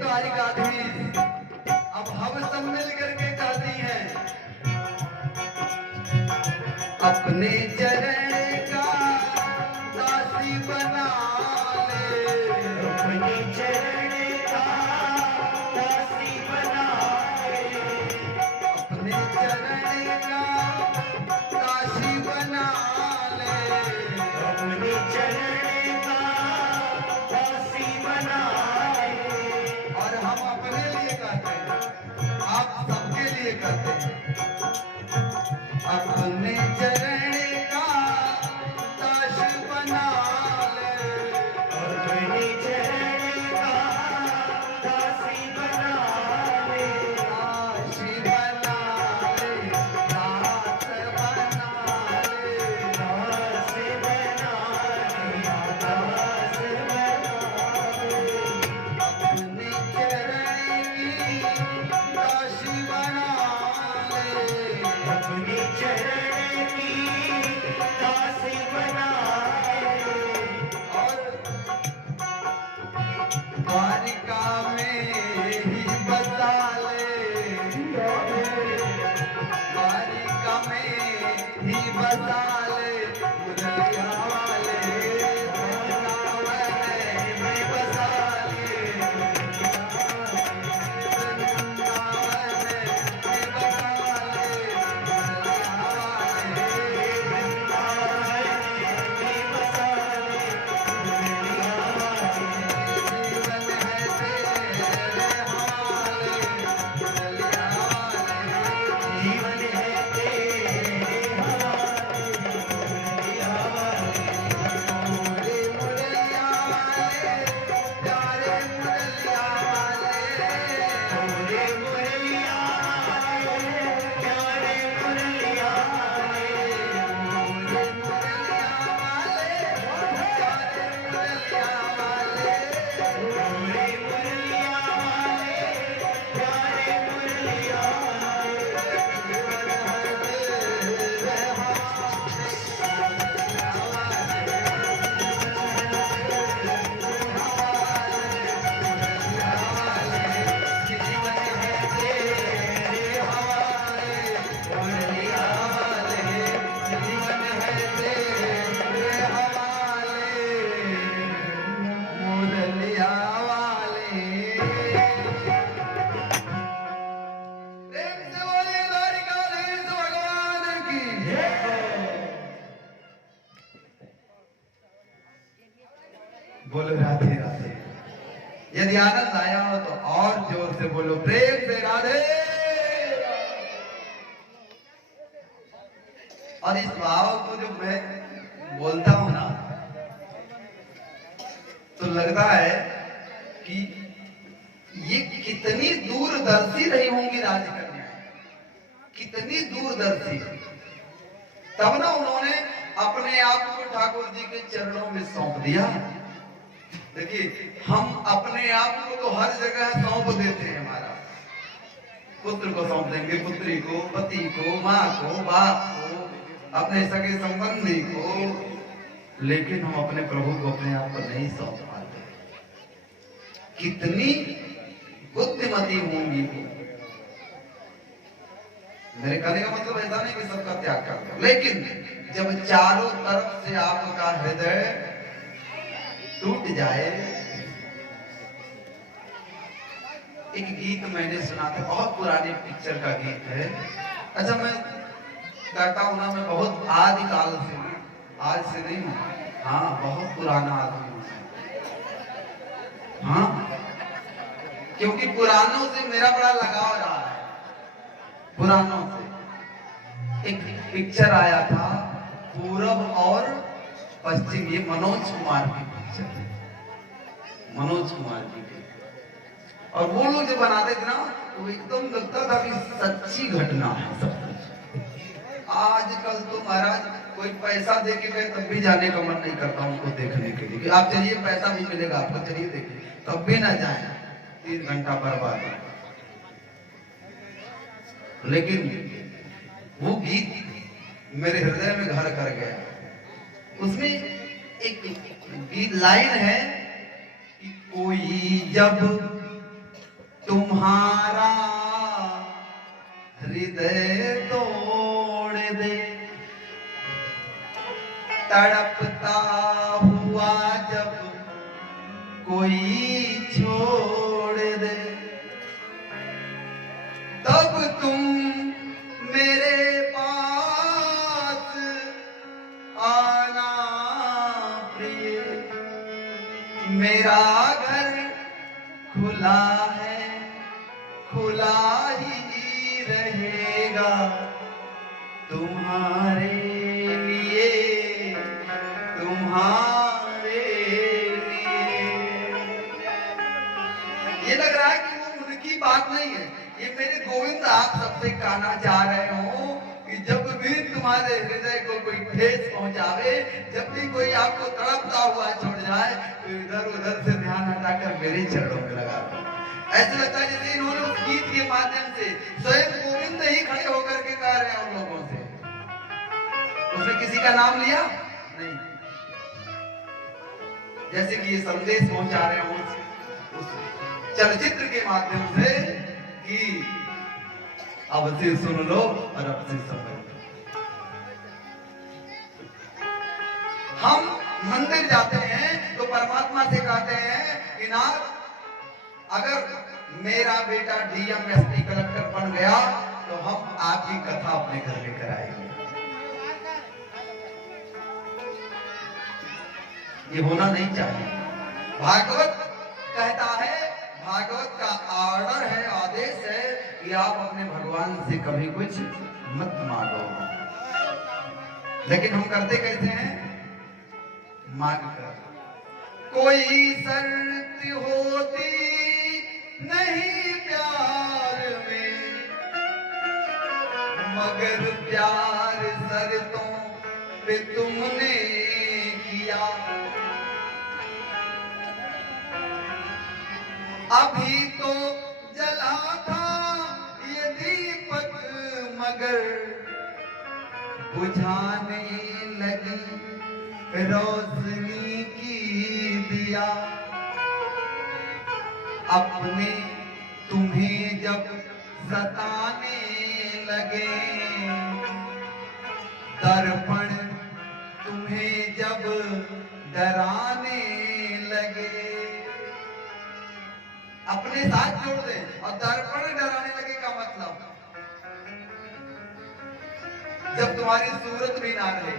द्वारिकाधीश अब हम सब मिल करके कहती हैं अपने चरण का दासी बना ले, अपने चरण का दासी बना ले, अपने चरण का दासी बना ले, अपने चरण का दासी बना ले। और हम अपने लिए कहते हैं, आप सबके लिए कहते हैं अपने चरण का दास बना ले, अपने चरण का दासी बना ले, दासी बना ले, दास बना ले, दास बना ले, दास बना ले। अपने चरण की दासी बना ले। अपने चरण की दासी बना ले, और द्वारिका में ही बसा ले, द्वारिका में ही बसा ले, मुरलिया वाले वृंदावन में बसा ले, वृंदावन में बसा ले, मुरलिया वाले जीवन है तेरे हवाले, मुरलिया वाले जीवन है तेरे हवाले, मोरे मुरलिया वाले, प्यारे मुरलिया वाले, मोरे मुरलिया वाले, प्यारे मुरलिया वाले, मोरे मुरलिया वाले, प्यारे मुरलिया वाले, मोरे मुरलिया वाले, प्यारे मुरलिया वाले। प्रेम से बोलिए द्वारिकाधीश भगवान की। बोलो राधे राधे। यदि आनंद आया हो तो और जोर से बोलो प्रेम से राधे। और इस भाव को जब मैं बोलता हूं ना तो लगता है कि ये कितनी दूरदर्शी रही होंगी राजकन्याएं, कितनी दूरदर्शी। तब ना उन्होंने अपने आप को ठाकुर जी के चरणों में सौंप दिया। देखिए हम अपने आप को तो हर जगह सौंप देते हैं। हमारा पुत्र को सौंप देंगे, पुत्री को, पति को, माँ को, बाप को, अपने सगे संबंधी को, लेकिन हम अपने प्रभु को अपने आप को नहीं सौंप पाते। कितनी बुद्धिमती होंगी वो। मेरे कहने का मतलब ऐसा नहीं कि सबका त्याग कर दो, लेकिन जब चारों तरफ से आपका हृदय टूट जाए। एक गीत मैंने सुना था, बहुत पुराने पिक्चर का गीत है। अच्छा मैं कहता हूं ना, मैं बहुत आदिकाल से हूं, आज से नहीं हूं। हाँ बहुत पुराना आदमी हूं। हाँ क्योंकि पुरानों से मेरा बड़ा लगाव रहा है। पुरानों से एक पिक्चर आया था पूरब और पश्चिम, ये मनोज कुमार की पिक्चर है, मनोज कुमार जी की। और वो लोग जो बनाते थे ना वो एकदम लगता था कि सच्ची घटना है सब कुछ। आजकल तो महाराज कोई पैसा दे के गए तब भी जाने का मन नहीं करता उनको देखने के लिए कि आप चलिए पैसा भी मिलेगा आपको, चलिए देखिए, तब भी ना जाए, 3 घंटा बर्बाद है। लेकिन वो गीत मेरे हृदय में घर कर गया। उसमें एक गीत लाइन है कि कोई जब तुम्हारा हृदय तोड़ दे, तड़पता हुआ जब कोई छोड़ दे, तब तुम मेरे पास आना प्रिय। मेरा घर खुला है, खुला ही रहेगा तुम्हारे लिए, तुम्हारे लिए। ये लग रहा है कि वो उनकी बात नहीं है, ये मेरे गोविंद आप सबसे कहना चाह रहे हो कि जब भी तुम्हारे हृदय को कोई ठेस पहुंचावे, जब भी कोई आपको तड़पता हुआ छोड़ जाए, तो इधर उधर से ध्यान हटाकर मेरे चरणों में लगा दो। ऐसा लगता है जैसे इन्होंने उस गीत के माध्यम से स्वयं गोविंद ही खड़े होकर के कह रहे हैं उन लोगों से। उसने किसी का नाम लिया नहीं, जैसे कि ये संदेश पहुंचा रहे हैं उस चलचित्र के माध्यम से कि अब से सुन लो और अब से समझ लो। हम मंदिर जाते हैं तो परमात्मा से कहते हैं कि नाथ, अगर मेरा बेटा डीएमएसपी कलेक्टर बन गया तो हम आपकी कथा अपने घर लेकर आएंगे। ये होना नहीं चाहिए। भागवत कहता है, भागवत का ऑर्डर है, आदेश है कि आप अपने भगवान से कभी कुछ मत मांगो। लेकिन हम करते कैसे हैं? मांग कर। कोई शर्त होती नहीं प्यार में, मगर प्यार शर्तों पे तुमने किया। अभी तो जला था ये दीपक, मगर बुझाने लगी रोशनी की दिया। अपने तुम्हें जब सताने लगे, दर्पण तुम्हें जब डराने लगे। अपने साथ जोड़ दे और दर्पण डराने लगे का मतलब, जब तुम्हारी सूरत भी ना रहे,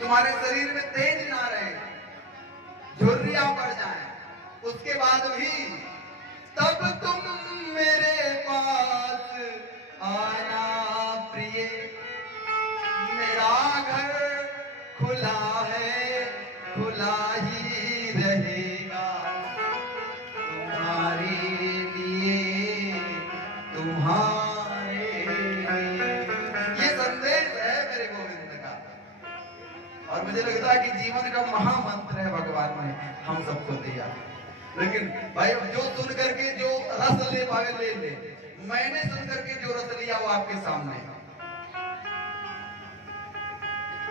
तुम्हारे शरीर में तेज ना रहे, झुर्रियां पड़ जाएं, उसके बाद भी तब तुम मेरे पास आना प्रिय। मेरा घर खुला है, खुला ही रहेगा तुम्हारे लिए, तुम्हारे लिए। ये संदेश है मेरे गोविंद का, और मुझे लगता है कि जीवन का महामंत्र है भगवान ने हम सबको दिया। लेकिन भाई जो सुन करके जो रस ले पावे ले ले, मैंने सुन करके जो रस लिया वो आपके सामने है।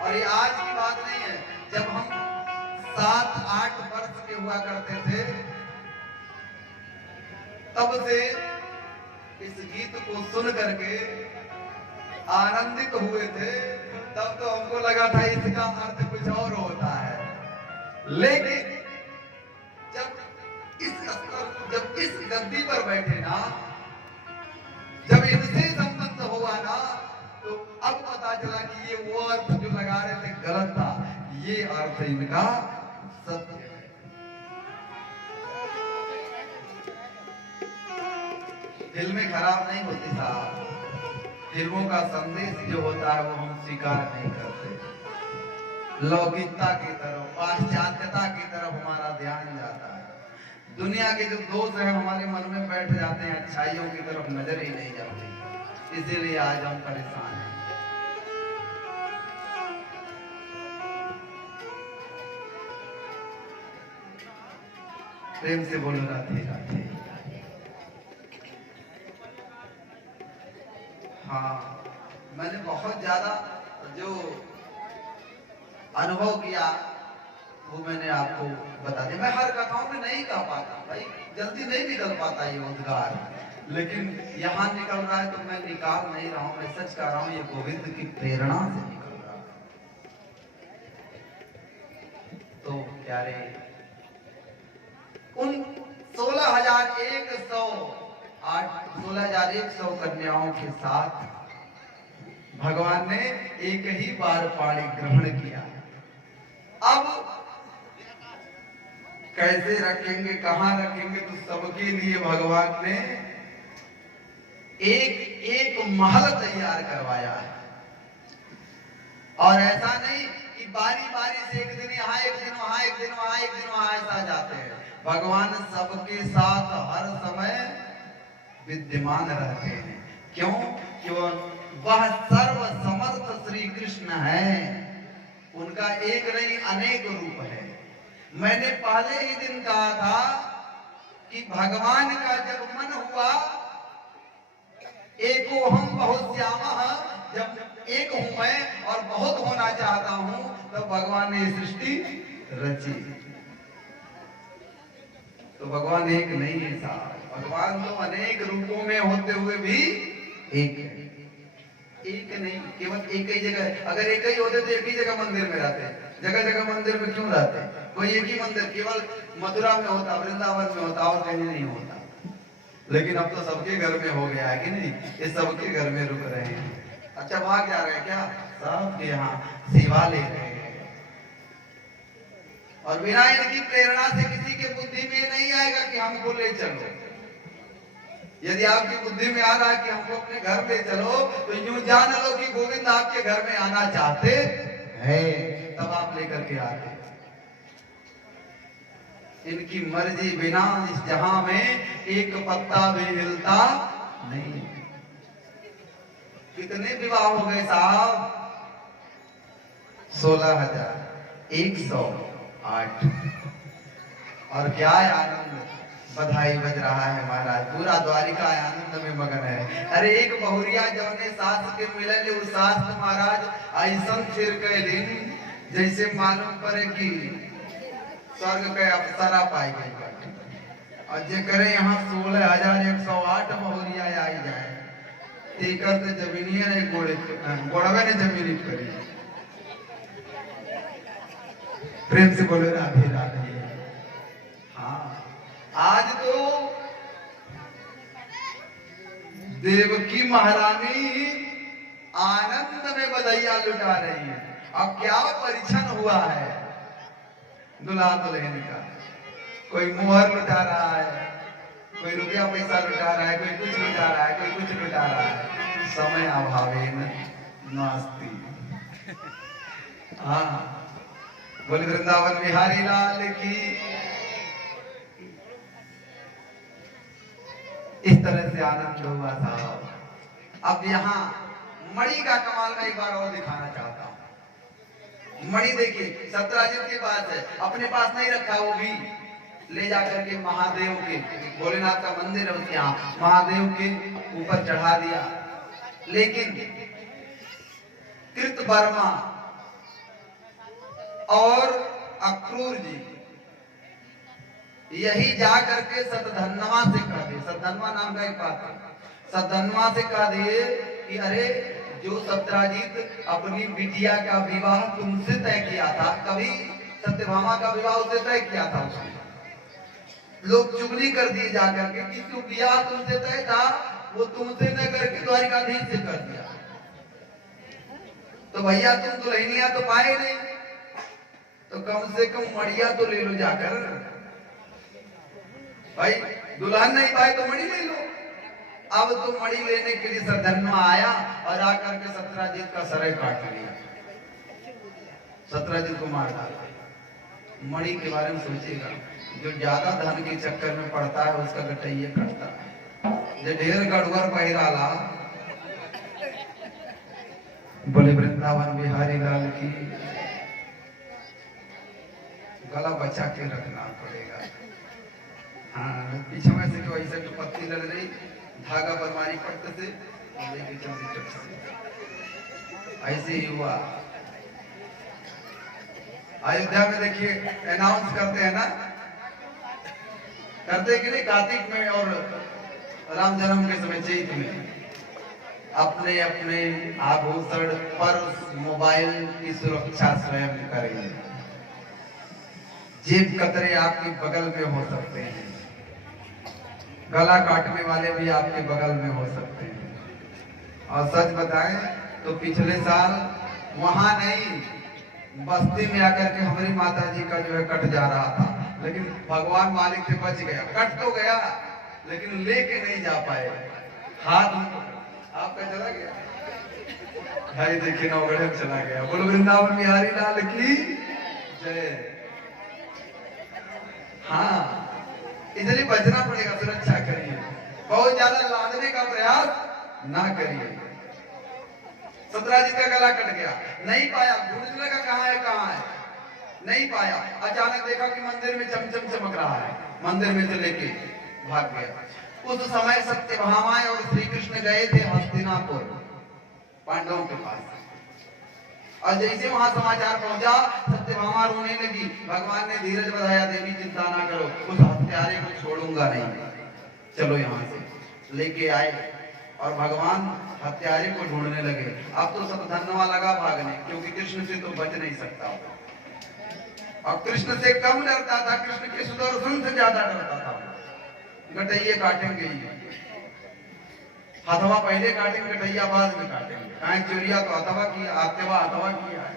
और ये आज की बात नहीं है, जब हम 7-8 वर्ष के हुआ करते थे तब से इस गीत को सुन करके आनंदित हुए थे। तब तो हमको लगा था इसका अर्थ कुछ और होता है, लेकिन जब इस गद्दी पर बैठे ना, जब इनसे संबंध हुआ ना, तो अब पता चला कि ये वो अर्थ जो लगा रहे थे गलत था, ये अर्थ इनका सत्य है। फिल्में खराब नहीं होती साहब, फिल्मों का संदेश जो होता है वो हम स्वीकार नहीं करते। लौकिकता की तरफ, पाश्चात्यता की तरफ हमारा ध्यान जाता है। दुनिया के जो दोष है हमारे मन में बैठ जाते हैं, अच्छाइयों की तरफ नजर ही नहीं जाती। इसीलिए आज हम परेशान हैं। प्रेम से बोलो राधे राधे। हाँ, मैंने बहुत ज्यादा जो अनुभव किया वो मैंने आपको बता दिया। मैं हर कथाओं गांव में नहीं कह पाता भाई, जल्दी नहीं निकल पाता ये उद्गार, लेकिन यहाँ निकल रहा है तो मैं निकाल नहीं रहा हूँ, मैं सच कह रहा हूँ, ये गोविंद की प्रेरणा से निकल रहा है। तो प्यारे उन 16,100 कन्याओं के साथ भगवान ने एक ही बार पाणी ग्रहण किया। अब कैसे रखेंगे, कहां रखेंगे, तो सबके लिए भगवान ने एक एक महल तैयार करवाया है। और ऐसा नहीं कि बारी बारी से एक दिन यहाँ, एक दिन वहां, एक दिन वहां, एक दिन वहां ऐसा जाते हैं। भगवान सबके साथ हर समय विद्यमान रहते हैं। क्यों? क्यों? वह सर्व समर्थ श्री कृष्ण है, उनका एक नहीं अनेक रूप है। मैंने पहले ही दिन कहा था कि भगवान का जब मन हुआ, एको हम बहुत श्यामः, जब एक हूं मैं और बहुत होना चाहता हूं, तब भगवान ने सृष्टि रची। तो भगवान एक नहीं है साहब, भगवान तो अनेक रूपों में होते हुए भी एक है। एक नहीं, केवल एक ही जगह, अगर एक ही होते तो एक ही जगह मंदिर में रहते, जगह जगह मंदिर में क्यों रहते? कोई एक ही मंदिर केवल मथुरा में होता, वृंदावन में होता, और कहीं नहीं होता। लेकिन अब तो सबके घर में हो गया है कि नहीं, ये सबके घर में रुक रहे हैं। अच्छा भाग जा रहे हैं क्या? सबके यहाँ सेवा ले रहे हैं। और बिना इनकी प्रेरणा से किसी के बुद्धि में नहीं आएगा कि हमको ले चलो। यदि आपकी बुद्धि में आ रहा है कि हमको अपने घर ले चलो, तो यूं जान लो कि गोविंद आपके घर में आना चाहते हैं, तब आप लेकर के आते। इनकी मर्जी बिना इस जहां में एक पत्ता भी हिलता नहीं। कितने विवाह हो गए साहब? 16,108। और क्या आनंद, बधाई बज रहा है महाराज, पूरा द्वारिका आनंद में मगन है। अरे एक बहुरिया जब ने सास के मिलल, उस सास महाराज ऐसा फिर कैलिन जैसे मालूम पड़े कि स्वर्ग के अप्सरा पाई गई बाटे। और जे करे यहाँ 16,108 बहुरिया आई जाए, तेकर तो जमीनिया नहीं गोड़वे ने जमीनी करी। प्रेम से बोले राधे राधे। हाँ, आज तो देवकी महारानी आनंद में बधाइयां लुटा रही है। अब क्या परीक्षण हुआ है दुल्हा दुल्हन का? कोई मोहर लुटा रहा है, कोई रुपया पैसा लुटा रहा है, कोई कुछ लुटा रहा है, कोई कुछ लुटा रहा है। समय अभावेन नास्ति। हाँ, बोले वृंदावन बिहारी लाल की। इस तरह से आनंद हुआ था। अब यहाँ मणि का कमाल मैं एक बार और दिखाना चाहता हूँ। मणि देखिए, सत्राजित के पास है, अपने पास नहीं रखा, वो भी ले जाकर के महादेव के, भोलेनाथ का मंदिर है उसके यहाँ, महादेव के ऊपर चढ़ा दिया। लेकिन कृत वर्मा और अक्रूर जी यही जा करके सतधन्वा से कह दिए, सतधन्वा नाम का एक पात्र, सतधन्वा से कह दिए कि अरे जो सत्राजित अपनी बिटिया का विवाह तुमसे तय किया था, कभी सत्यभामा का विवाह उससे तय किया था, उसने लोग चुगली कर दिए जाकर के कि जो विवाह तुमसे तय था वो तुमसे न करके द्वारिकाधीश से कर दिया। तो भैया तुम दुल्हनिया तो पाए नहीं, तो कम से कम मड़िया तो ले लो जाकर। भाई दुल्हन नहीं पाए तो मणि ले लो। अब तो मणि लेने के लिए सतधन्वा आया और आकर के सत्राजित का सर काट लिया, सत्राजित को मार डाला। मणि के बारे में सोचिएगा, जो ज्यादा धन के चक्कर में पड़ता है उसका गटैया कटता है। जो ढेर गड़ुआ पहिराला, बोले वृंदावन बिहारी लाल की। गला बचा के रखना पड़ेगा। हाँ, पीछे में से जो ऐसे तो पत्ती लग रही, धागा पर मारी पट्ट से लेके चलती चट से, ऐसे ही हुआ। अयोध्या में देखिए अनाउंस करते हैं ना करते कि नहीं, कार्तिक में और राम जन्म के समय चैत में अपने अपने आभूषण पर मोबाइल की सुरक्षा स्वयं करें। जेब कतरे आपके बगल में हो सकते हैं, गला काटने वाले भी आपके बगल में हो सकते हैं। और सच बताएं तो पिछले साल वहां नहीं, बस्ती में आकर के हमारी माता जी का जो है कट जा रहा था, लेकिन भगवान मालिक से बच गया। कट तो गया लेकिन लेके नहीं जा पाए, हाथ आपका चला गया। भाई देखिए नौगढ़ में चला गया। बोलो वृंदावन बिहारी लाल की जय। हाँ, इसलिए बचना पड़ेगा, सुरक्षा करिए, बहुत ज्यादा लादने का प्रयास ना करिए। सतराजीत का गला कट गया, नहीं पाया, ढूंढने लगा कहाँ है, नहीं पाया। अचानक देखा कि मंदिर में चमचम चमक रहा है, मंदिर में से लेके भाग गया। उस समय सत्यभामा और श्री कृष्ण गए थे हस्तिनापुर पांडवों के पास, और जैसे वहां समाचार पहुंचा सत्यभामा रोने लगी। भगवान ने धीरज बधाया, देवी चिंता ना करो, उस हत्यारे को छोड़ूंगा नहीं, चलो यहाँ से। लेके आए और भगवान हत्यारे को ढूंढने लगे। अब तो सब धनवा लगा भागने, क्योंकि कृष्ण से तो बच नहीं सकता, और कृष्ण से कम डरता था, कृष्ण के सुदर्शन से ज्यादा डरता था। गटैये काटेंगे, हथवा पहले काटेंगे, गटैया बाद में काटेंगे। कहीं चोरिया तो हथवा किया, हथवा किया है।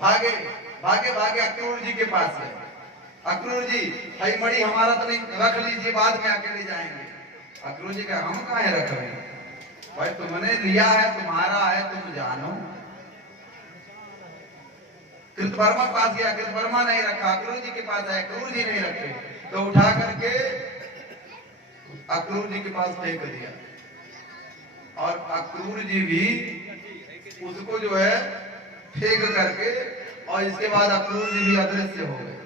भागे भागे भागे अक्रूर जी के पास गए। अक्रूर जी, भाई मणि हमारा तो नहीं, रख लीजिए, बाद में अकेले जाएंगे। अक्रूर जी का हम कहाँ रख रहे हैं, भाई तुमने लिया है, तुम्हारा है, तुम जानो। कृतवर्मा पास गया, कृतवर्मा नहीं रखा, अक्रूर जी के पास आया, अक्रूर जी नहीं रखे, तो उठा करके अक्रूर जी के पास फेंक दिया। और अक्रूर जी भी उसको जो है फेंक करके, और इसके बाद अक्रूर जी भी अदृश्य हो गए,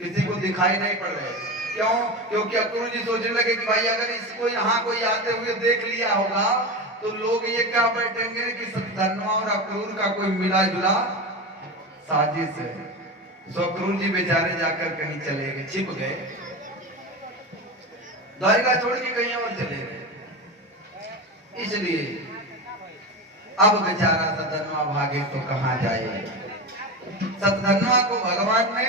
किसी को दिखाई नहीं पड़ रहे। क्यों? क्योंकि अक्रूर जी सोचने लगे कि भाई अगर इसको यहाँ कोई आते हुए देख लिया होगा तो लोग ये क्या बैठेंगे कि धनवा और अक्रूर का कोई मिला जुला साजिश है। तो अक्रूर जी बेचारे जाकर कहीं चले गए, छिप गए, द्वारिका छोड़ के कहीं और चले गए। इसलिए अब बेचारा सतधनवा भागे तो कहां जाए। सतधनवा को भगवान ने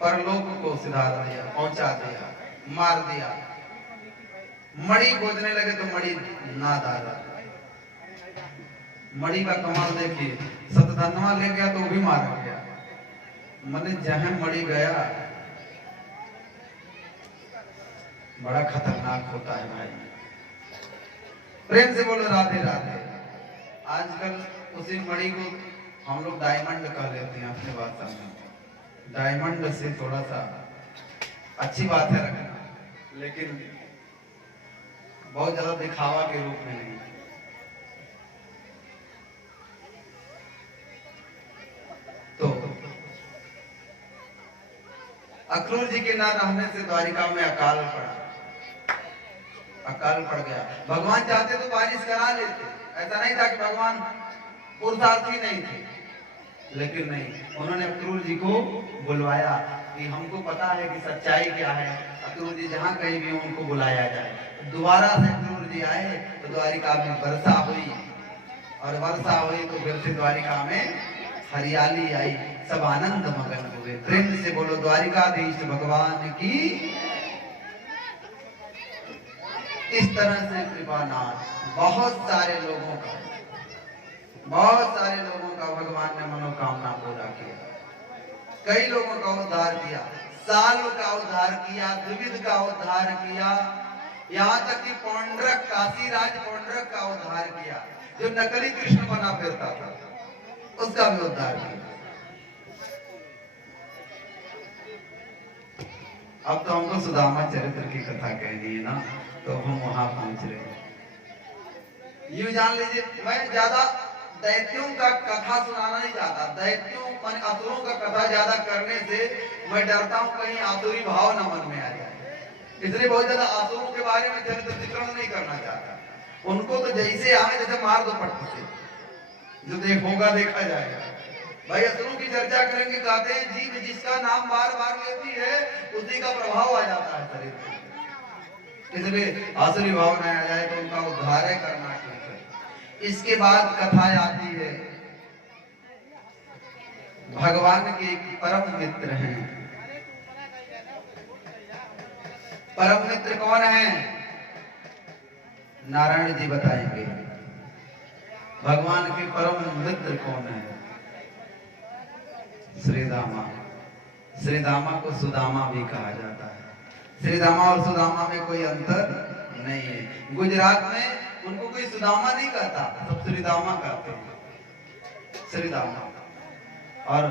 परलोक को सिधार दिया, पहुंचा दिया, मार दिया। मणि खोजने लगे तो मणि ना डाला। मणि का कमाल देखिए, सतधनवा ले गया तो वो भी मारा गया। मैंने जहां मणि गया, बड़ा खतरनाक होता है भाई। प्रेम से बोलो राधे राधे। आजकल उसी मणि को हम लोग डायमंड कह लेते हैं अपने भाषा में। डायमंड से थोड़ा सा अच्छी बात है रखना, लेकिन बहुत ज्यादा दिखावा के रूप में नहीं। तो अक्रूर जी के ना रहने से द्वारिका में अकाल पड़ा, अकाल पड़ गया। भगवान चाहते तो बारिश करा लेते, ऐसा नहीं था कि भगवान पुरुषार्थी नहीं थे, लेकिन नहीं, उन्होंने अक्रूर जी को बुलवाया कि हमको पता है कि सच्चाई क्या है, अक्रूर जी जहाँ कहीं भी उनको बुलाया जाए। दोबारा से अक्रूर जी आए तो द्वारिका में वर्षा हुई, और वर्षा हुई तो फिर से द्वारिका में हरियाली आई, सब आनंद मगन हुए। प्रेम से बोलो द्वारिकाधीश भगवान की। इस तरह से कृपानाथ बहुत सारे लोगों का भगवान ने मनोकामना पूरा किया। कई लोगों का उद्धार किया, सालों का उद्धार किया, द्विविध का उद्धार किया, यहाँ तक कि पौंड्रक, काशीराज पौंड्रक का उद्धार किया, जो नकली कृष्ण बना फिरता था, उसका भी उद्धार किया। अब तो हमको सुदामा चरित्र की कथा कहनी है ना, तो हम वहां पहुंच रहे हैं। यूं जान लीजिए, मैं ज्यादा दैत्यों का कथा सुनाना नहीं चाहता। दैत्यों मान असुरों का कथा ज्यादा करने से मैं डरता हूं कहीं आसुरी भाव न मन में आ जाए, इसलिए बहुत ज्यादा असुरों के बारे में चरित्र चित्रण नहीं करना चाहता। उनको तो जैसे आए जैसे मार दो पट्टी से, जो होगा देखा जाएगा। भाई असुरों की चर्चा करेंगे, कहते हैं जीव जिसका नाम बार बार लेती है उसी का प्रभाव आ जाता है शरीर पे, इसलिए आसुरी भावना आ जाए तो उनका उद्धार करना ठीक है। इसके बाद कथा आती है, भगवान के एक परम मित्र हैं। परम मित्र कौन है? नारायण जी बताएंगे भगवान के परम मित्र कौन है। श्रीदामा। श्रीदामा को सुदामा भी कहा जाता है। श्रीदामा और सुदामा में कोई अंतर नहीं है। गुजरात में उनको कोई सुदामा नहीं कहता, सब श्रीदामा कहते हैं, श्रीदामा। और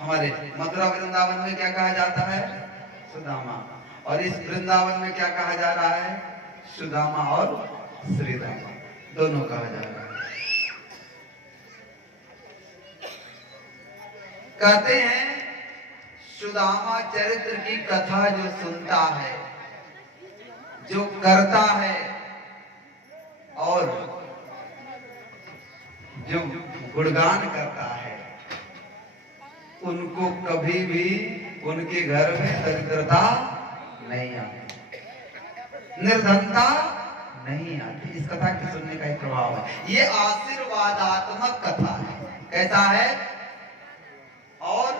हमारे मथुरा वृंदावन में क्या कहा जाता है? सुदामा। और इस वृंदावन में क्या कहा जा रहा है? सुदामा और श्रीदामा दोनों कहा जा रहा है। कहते हैं सुदामा चरित्र की कथा जो सुनता है, जो करता है और जो गुणगान करता है, उनको कभी भी उनके घर में दरिद्रता नहीं आती, निर्धनता नहीं आती। इस कथा के सुनने का एक प्रभाव है। ये आशीर्वादात्मक कथा है। कैसा है? और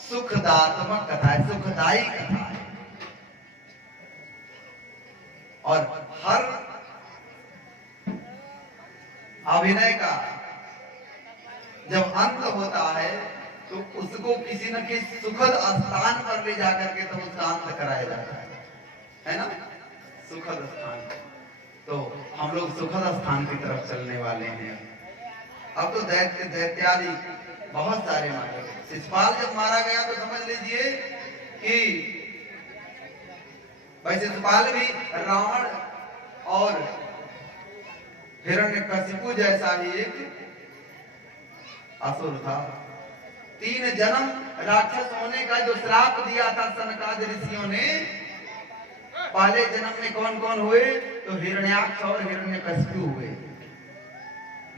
सुखदात्मक कथा है, सुखदायी कथा है। और हर अभिनय का जब अंत होता है तो उसको किसी न किसी सुखद स्थान पर ले जाकर के तो उसका अंत कराया जाता है ना? सुखद स्थान। तो हम लोग सुखद स्थान की तरफ चलने वाले हैं। अब तो दैत्य दैत्यादि बहुत सारे मारे। शिशुपाल जब मारा गया तो समझ लीजिए कि भाई शिशुपाल भी रावण और हिरण्यकशिपु जैसा ही एक असुर था। 3 जन्म राक्षस होने का जो श्राप दिया था सनकादि ऋषियों ने, पहले जन्म में कौन कौन हुए? तो हिरण्याक्ष और हिरण्यकशिपु हुए।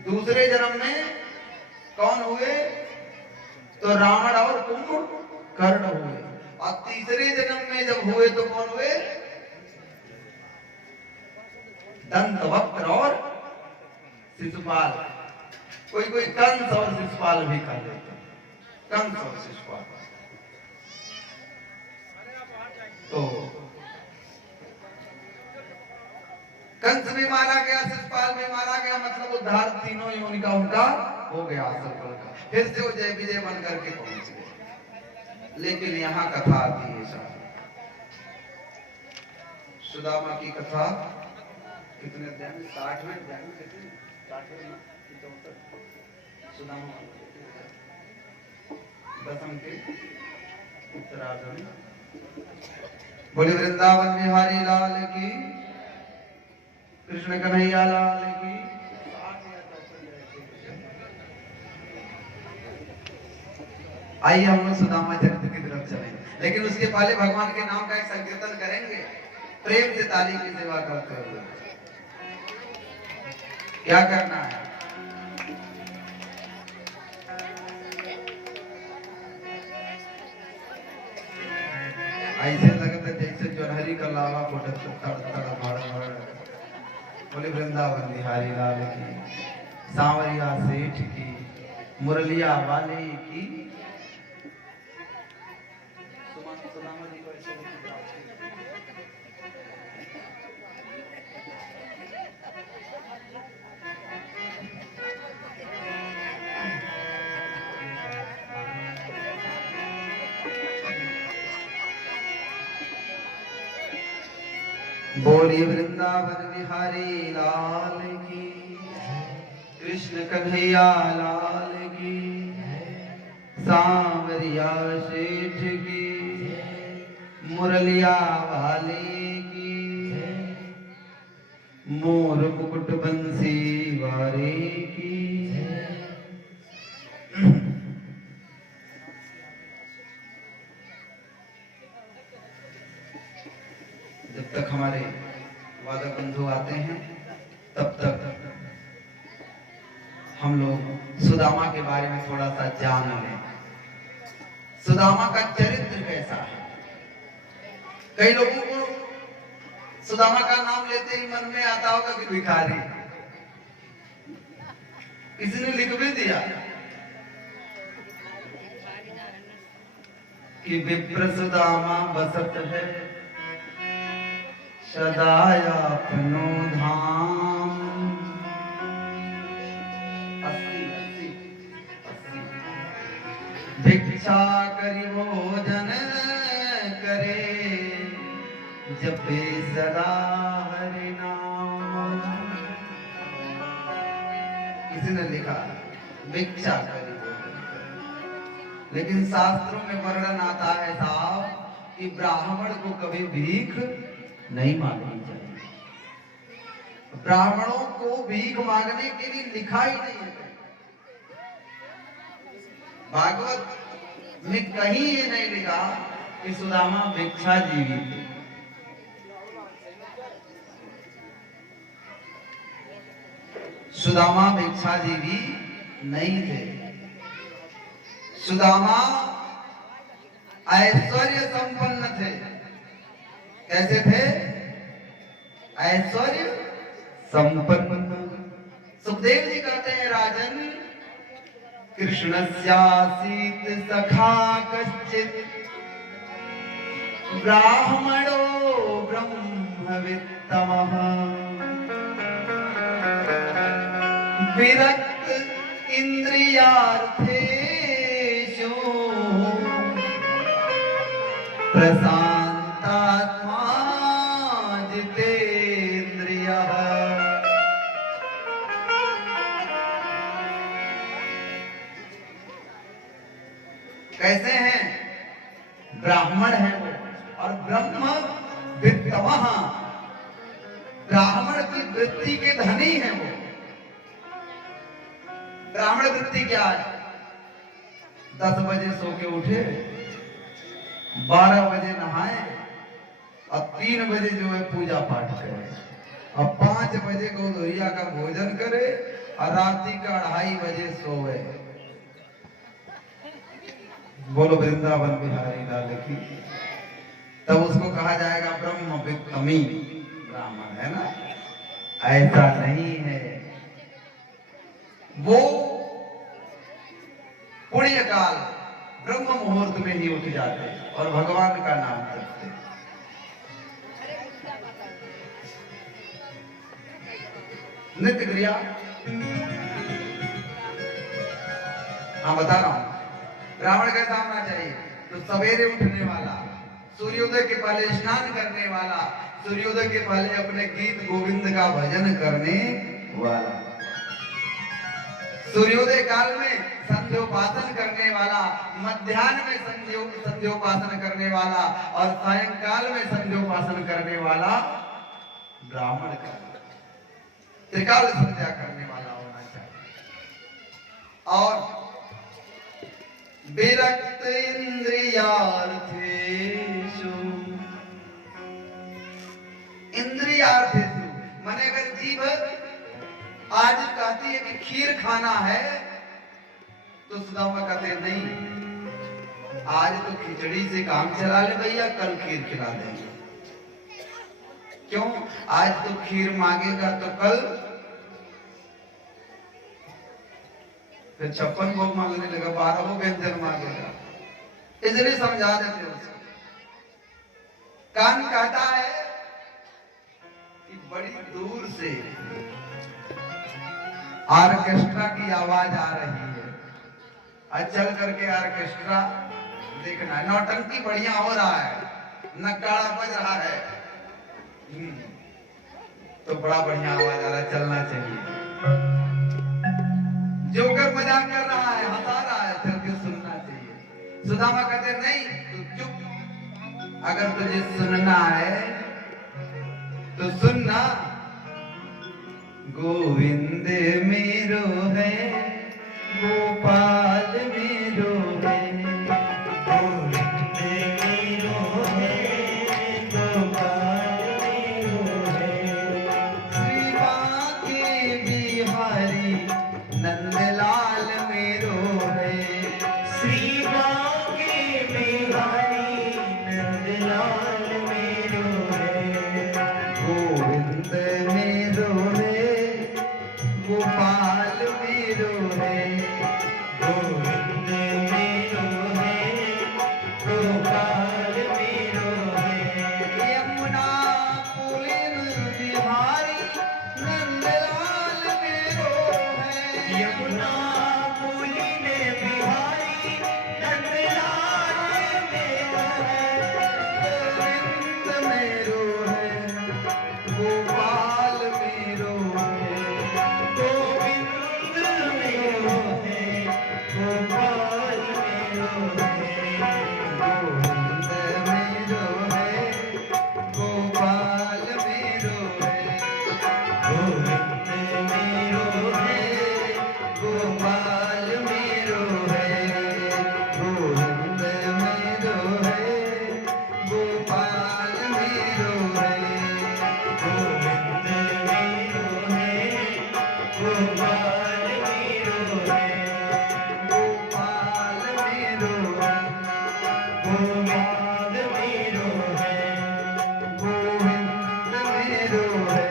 दूसरे जन्म में कौन हुए? तो रावण और कुंभकर्ण हुए। और तीसरे जन्म में जब हुए तो कौन हुए? दंतवक्र और शिशुपाल। कोई कोई कंस और शिशुपाल भी कह देते हैं, कंस और शिशुपाल। तो कंस भी मारा गया, शिशुपाल भी मारा गया, मतलब उद्धार तीनों योनि का उनका हो गया असुर का। फिर से वो जय विजय बन करके पहुंच गए। लेकिन यहाँ कथा आती है सुदामा की कथा। कितने अध्याय में? 60वें अध्याय में। कितने? 60वें ना? 74 सुदामा 10 के उत्तरार्ध में। बोले वृंदावन बिहारी लाल की, कृष्ण कन्हैया लाल की। आइए हम लोग सुदामा चरित्र की तरफ चलेंगे, लेकिन उसके पहले भगवान के नाम का एक संकीर्तन करेंगे प्रेम से ताली की सेवा करते हुए। क्या करना है? ऐसे लगता है जैसे जोनहरी का लावा फुटत बोले वृंदावन बिहारी लाल की, सांवरिया सेठ की, मुरलिया वाले की। बोलिए वृंदावन बिहारी लाल की, कृष्ण कन्हैया लाल की, सांवरिया सेठ की, मुरलिया वाले की, मोर मुकुट बंसी वाले की। जब तक हमारे वादक बंधु आते हैं तब तक हम लोग सुदामा के बारे बारे में थोड़ा सा जान लें। सुदामा का चरित्र कैसा है? कई लोगों को सुदामा का नाम लेते ही मन में आता होगा कि भिखारी। किसी ने लिख भी दिया कि विप्र सुदामा बसत है सदाय अपनो धाम। 80 भिक्षा करि भोजन करे जपे सदा हरि नाम। किसी ने लिखा भिक्षा करि भोजन करे, लेकिन शास्त्रों में वर्णन आता है साहब कि ब्राह्मण को कभी भीख नहीं मांगनी चाहिए। ब्राह्मणों को भीख मांगने के लिए लिखा ही नहीं है। भागवत में कहीं ये नहीं लिखा कि सुदामा भिक्षाजीवी थे। सुदामा भिक्षाजीवी नहीं थे। सुदामा ऐश्वर्य संपन्न थे। कैसे थे? ऐश्वर्य संपन्न। सुखदेव जी कहते हैं राजन कृष्णस्यासीत सखा कश्चित ब्राह्मणो ब्रह्मवित्तमः विरक्त इंद्रियार्थेषु प्रशांतात्मा जितेन्द्रियः। कैसे हैं? ब्राह्मण है वो, और ब्रह्म वित्तमः, ब्राह्मण की वृत्ति के धनी है वो। ब्राह्मण वृत्ति क्या है? 10 बजे सो के उठे, 12 बजे नहाए और 3 बजे जो है पूजा पाठ करे, और 5 बजे को दोरिया का भोजन करे और रात्रि का 2:30 बजे सोए। बोलो वृंदावन बिहारी लाल की। तब उसको कहा जाएगा ब्रह्म वित्तमी ब्राह्मण, है ना? ऐसा नहीं है। वो पुण्य काल ब्रह्म मुहूर्त में ही उठ जाते और भगवान का नाम करते। नित्य क्रिया, हाँ बता रहा हूं। ब्राह्मण कैसा होना चाहिए? तो सवेरे उठने वाला, सूर्योदय के पहले स्नान करने वाला, सूर्योदय के पहले अपने गीत गोविंद का भजन करने वाला, सूर्योदय काल में संध्योपासन करने वाला, मध्याह्न में संध्योपासन करने वाला और सायंकाल में संध्योपासन करने वाला ब्राह्मण का त्रिकाल संध्या करने वाला होना चाहिए। और विरक्त इंद्रियार्थेषु, इंद्रियार्थेषु माने अगर जीव आज कहती है कि खीर खाना है तो सुदामा कहते हैं नहीं, आज तो खिचड़ी से काम चला ले भैया, कल खीर खिला देंगे। क्यों? आज तो खीर मांगेगा तो कल फिर 56 भोग मांगने लगा, 12 व्यंजन मांगेगा। इसलिए समझा देते उसको। कान कहता है कि बड़ी दूर से ऑर्केस्ट्रा की आवाज आ रही है, और चल करके ऑर्केस्ट्रा देखना है। नौटंकी बढ़िया हो रहा है, नगाड़ा बज रहा है, तो बड़ा बढ़िया आवाज आ रहा है, चलना चाहिए। जोकर मजाक कर रहा है, हंसा रहा है, चल के सुनना चाहिए। सुदामा कहते नहीं, तू चुप, अगर तुझे सुनना है तो सुनना। गोविंद मेरो है, गोपाल मेरो है, गोविंद मेरो है, गोपाल मेरो है, श्री बांके बिहारी नंदलाल मेरो बांके बिहारी नंदलाल मेरो है गोविंद मेरो है गोपाल मेरो है गोविंद मेरो है गोपाल मेरो है यमुना पुलिन बिहारी नंदलाल मेरो है यमुना पुलिन बिहारी नंदलाल मेरो है गोविंद मेरो है गोपाल मेरो है गोविंद मेरो है गोपाल मेरो है गोविंद मेरो है गोपाल मेरो है गोविंद मेरो है गोपाल मेरो है गोविंद मेरो है गोपाल मेरो है गोविंद मेरो है गोपाल मेरो है गोपाल मेरो है गोविंद मेरो है गोविंद मेरो है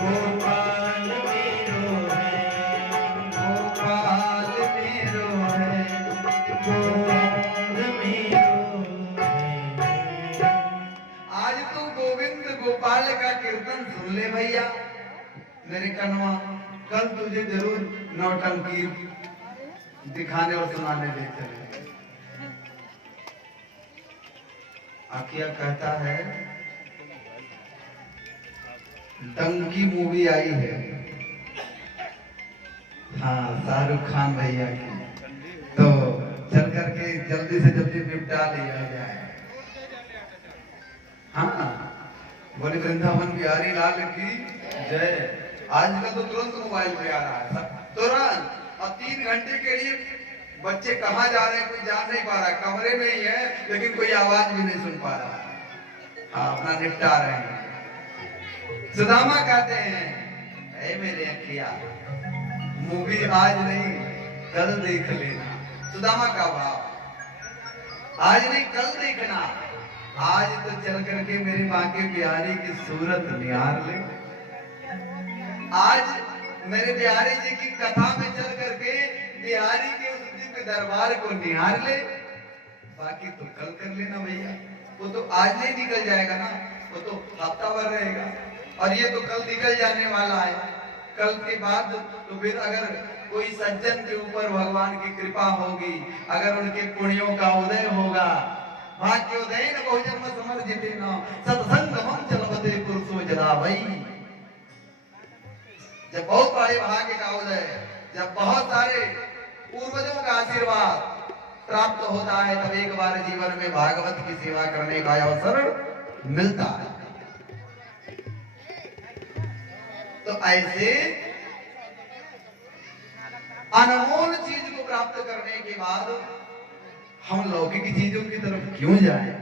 गोपाल मेरो है गोपाल मेरो है गोविंद मेरो है आज तू गोविंद गोपाल का कीर्तन सुन ले भैया मेरे कन्वा कल तुझे जरूर नौटंकी दिखाने और सुनाने ले चले आकिया कहता है डंकी मूवी आई है हाँ शाहरुख खान भैया की तो चल करके जल्दी से जल्दी निपटा लिया जाए हाँ बोले वृंदावन बिहारी लाल की जय आजकल तो तुरंत मोबाइल पे आ रहा है तुरंत और 3 घंटे के लिए बच्चे कहाँ जा रहे हैं कोई जान नहीं पा रहा कमरे में ही है लेकिन कोई आवाज भी नहीं सुन पा रहा हाँ अपना निपटा रहे हैं सुदामा कहते हैं ऐ मेरे अखिया मूवी आज नहीं कल देख लेना सुदामा का भाव आज नहीं कल देखना आज तो चल करके मेरे बांके बिहारी की सूरत निहार ले आज मेरे बिहारी जी की कथा में चल करके बिहारी के उस दिव्य दरबार को निहार ले बाकी तो कल कर लेना भैया वो तो आज नहीं निकल जाएगा ना वो तो हफ्ता भर रहेगा और ये तो कल निकल जाने वाला है कल के बाद तो फिर अगर कोई सज्जन के ऊपर भगवान की कृपा होगी अगर उनके पुण्यों का उदय होगा भाग्योदय न बहुजन्म समर्जिते न सत्संगमं चलवते पुरुषो जदा भई जब बहुत बड़े भाग्य का उदय जब बहुत सारे पूर्वजों का आशीर्वाद प्राप्त होता है तब एक बार जीवन में भागवत की सेवा करने का अवसर मिलता है तो ऐसे अनमोल चीज को प्राप्त करने के बाद हम लौकिक चीजों की तरफ क्यों जाएं?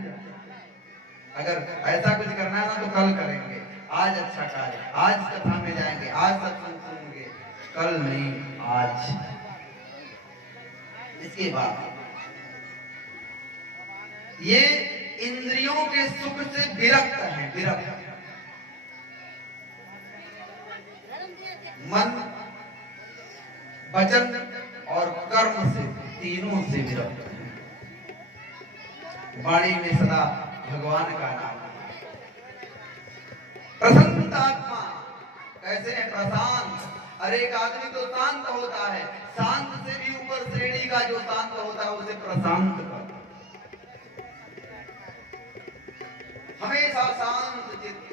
अगर ऐसा कुछ करना है ना तो कल करेंगे आज अच्छा कार्य आज कथा में जाएंगे आज सत्संग सुनेंगे कल नहीं आज इसके बाद ये इंद्रियों के सुख से विरक्त हैं विरक्त मन वचन और कर्म से तीनों से विरक्त हैं वाणी में सदा भगवान का नाम प्रसन्न आत्मा कैसे है प्रशांत अरे एक आदमी तो शांत होता है शांत से भी ऊपर श्रेणी का जो शांत होता है उसे प्रशांत करता हमेशा शांत चित्त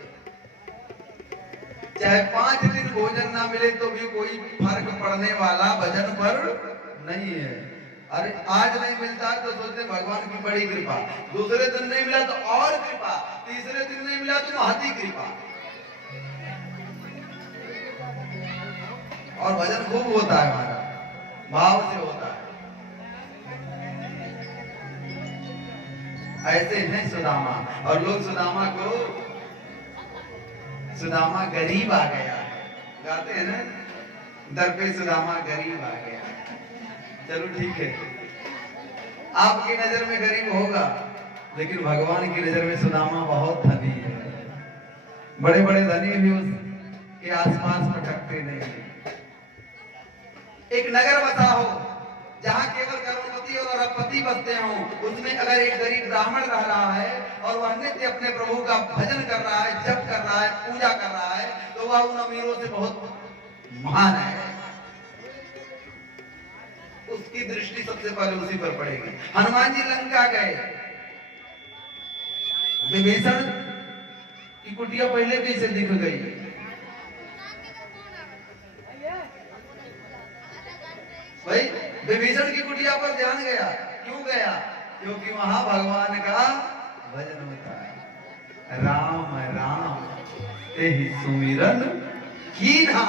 चाहे 5 दिन भोजन ना मिले तो भी कोई फर्क पड़ने वाला वजन पर नहीं है अरे आज नहीं मिलता तो सोचते भगवान की बड़ी कृपा दूसरे दिन नहीं मिला तो और कृपा तीसरे दिन नहीं मिला तो महती कृपा और भजन खूब होता है हमारा भाव से होता है ऐसे हैं सुदामा और लोग सुदामा गरीब आ गया गाते हैं ना दर पे सुदामा गरीब आ गया चलो ठीक है आपकी नजर में गरीब होगा, लेकिन भगवान की नजर में सुदामा बहुत धनी है। बड़े बड़े धनी भी उसके आसपास भटकते नहीं। एक नगर बसा हो जहां केवल करोड़पति और अरबपति बसते हो, उसमें अगर एक गरीब ब्राह्मण रह रहा है और वह नित्य अपने प्रभु का भजन कर रहा है, जप कर रहा है, पूजा कर रहा है, तो वह उन अमीरों से बहुत महान है। उसकी दृष्टि सबसे पहले उसी पर पड़ेगी। हनुमान जी लंका गए, विभीषण की कुटिया पहले कैसे दिख गई? भाई विभीषण की कुटिया पर ध्यान गया, क्यों गया? क्योंकि वहां भगवान का भजन होता है। राम राम तेहि सुमिरन कीन्हा।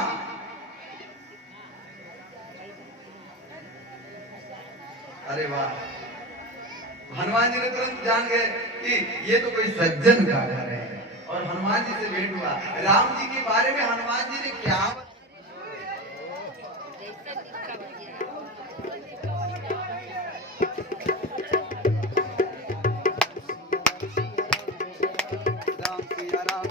अरे वाह, हनुमान जी ने तुरंत जान गए कि ये तो कोई सज्जन का घर है, और हनुमान जी से भेंट हुआ। राम जी के बारे में हनुमान जी ने क्या राम सिया राम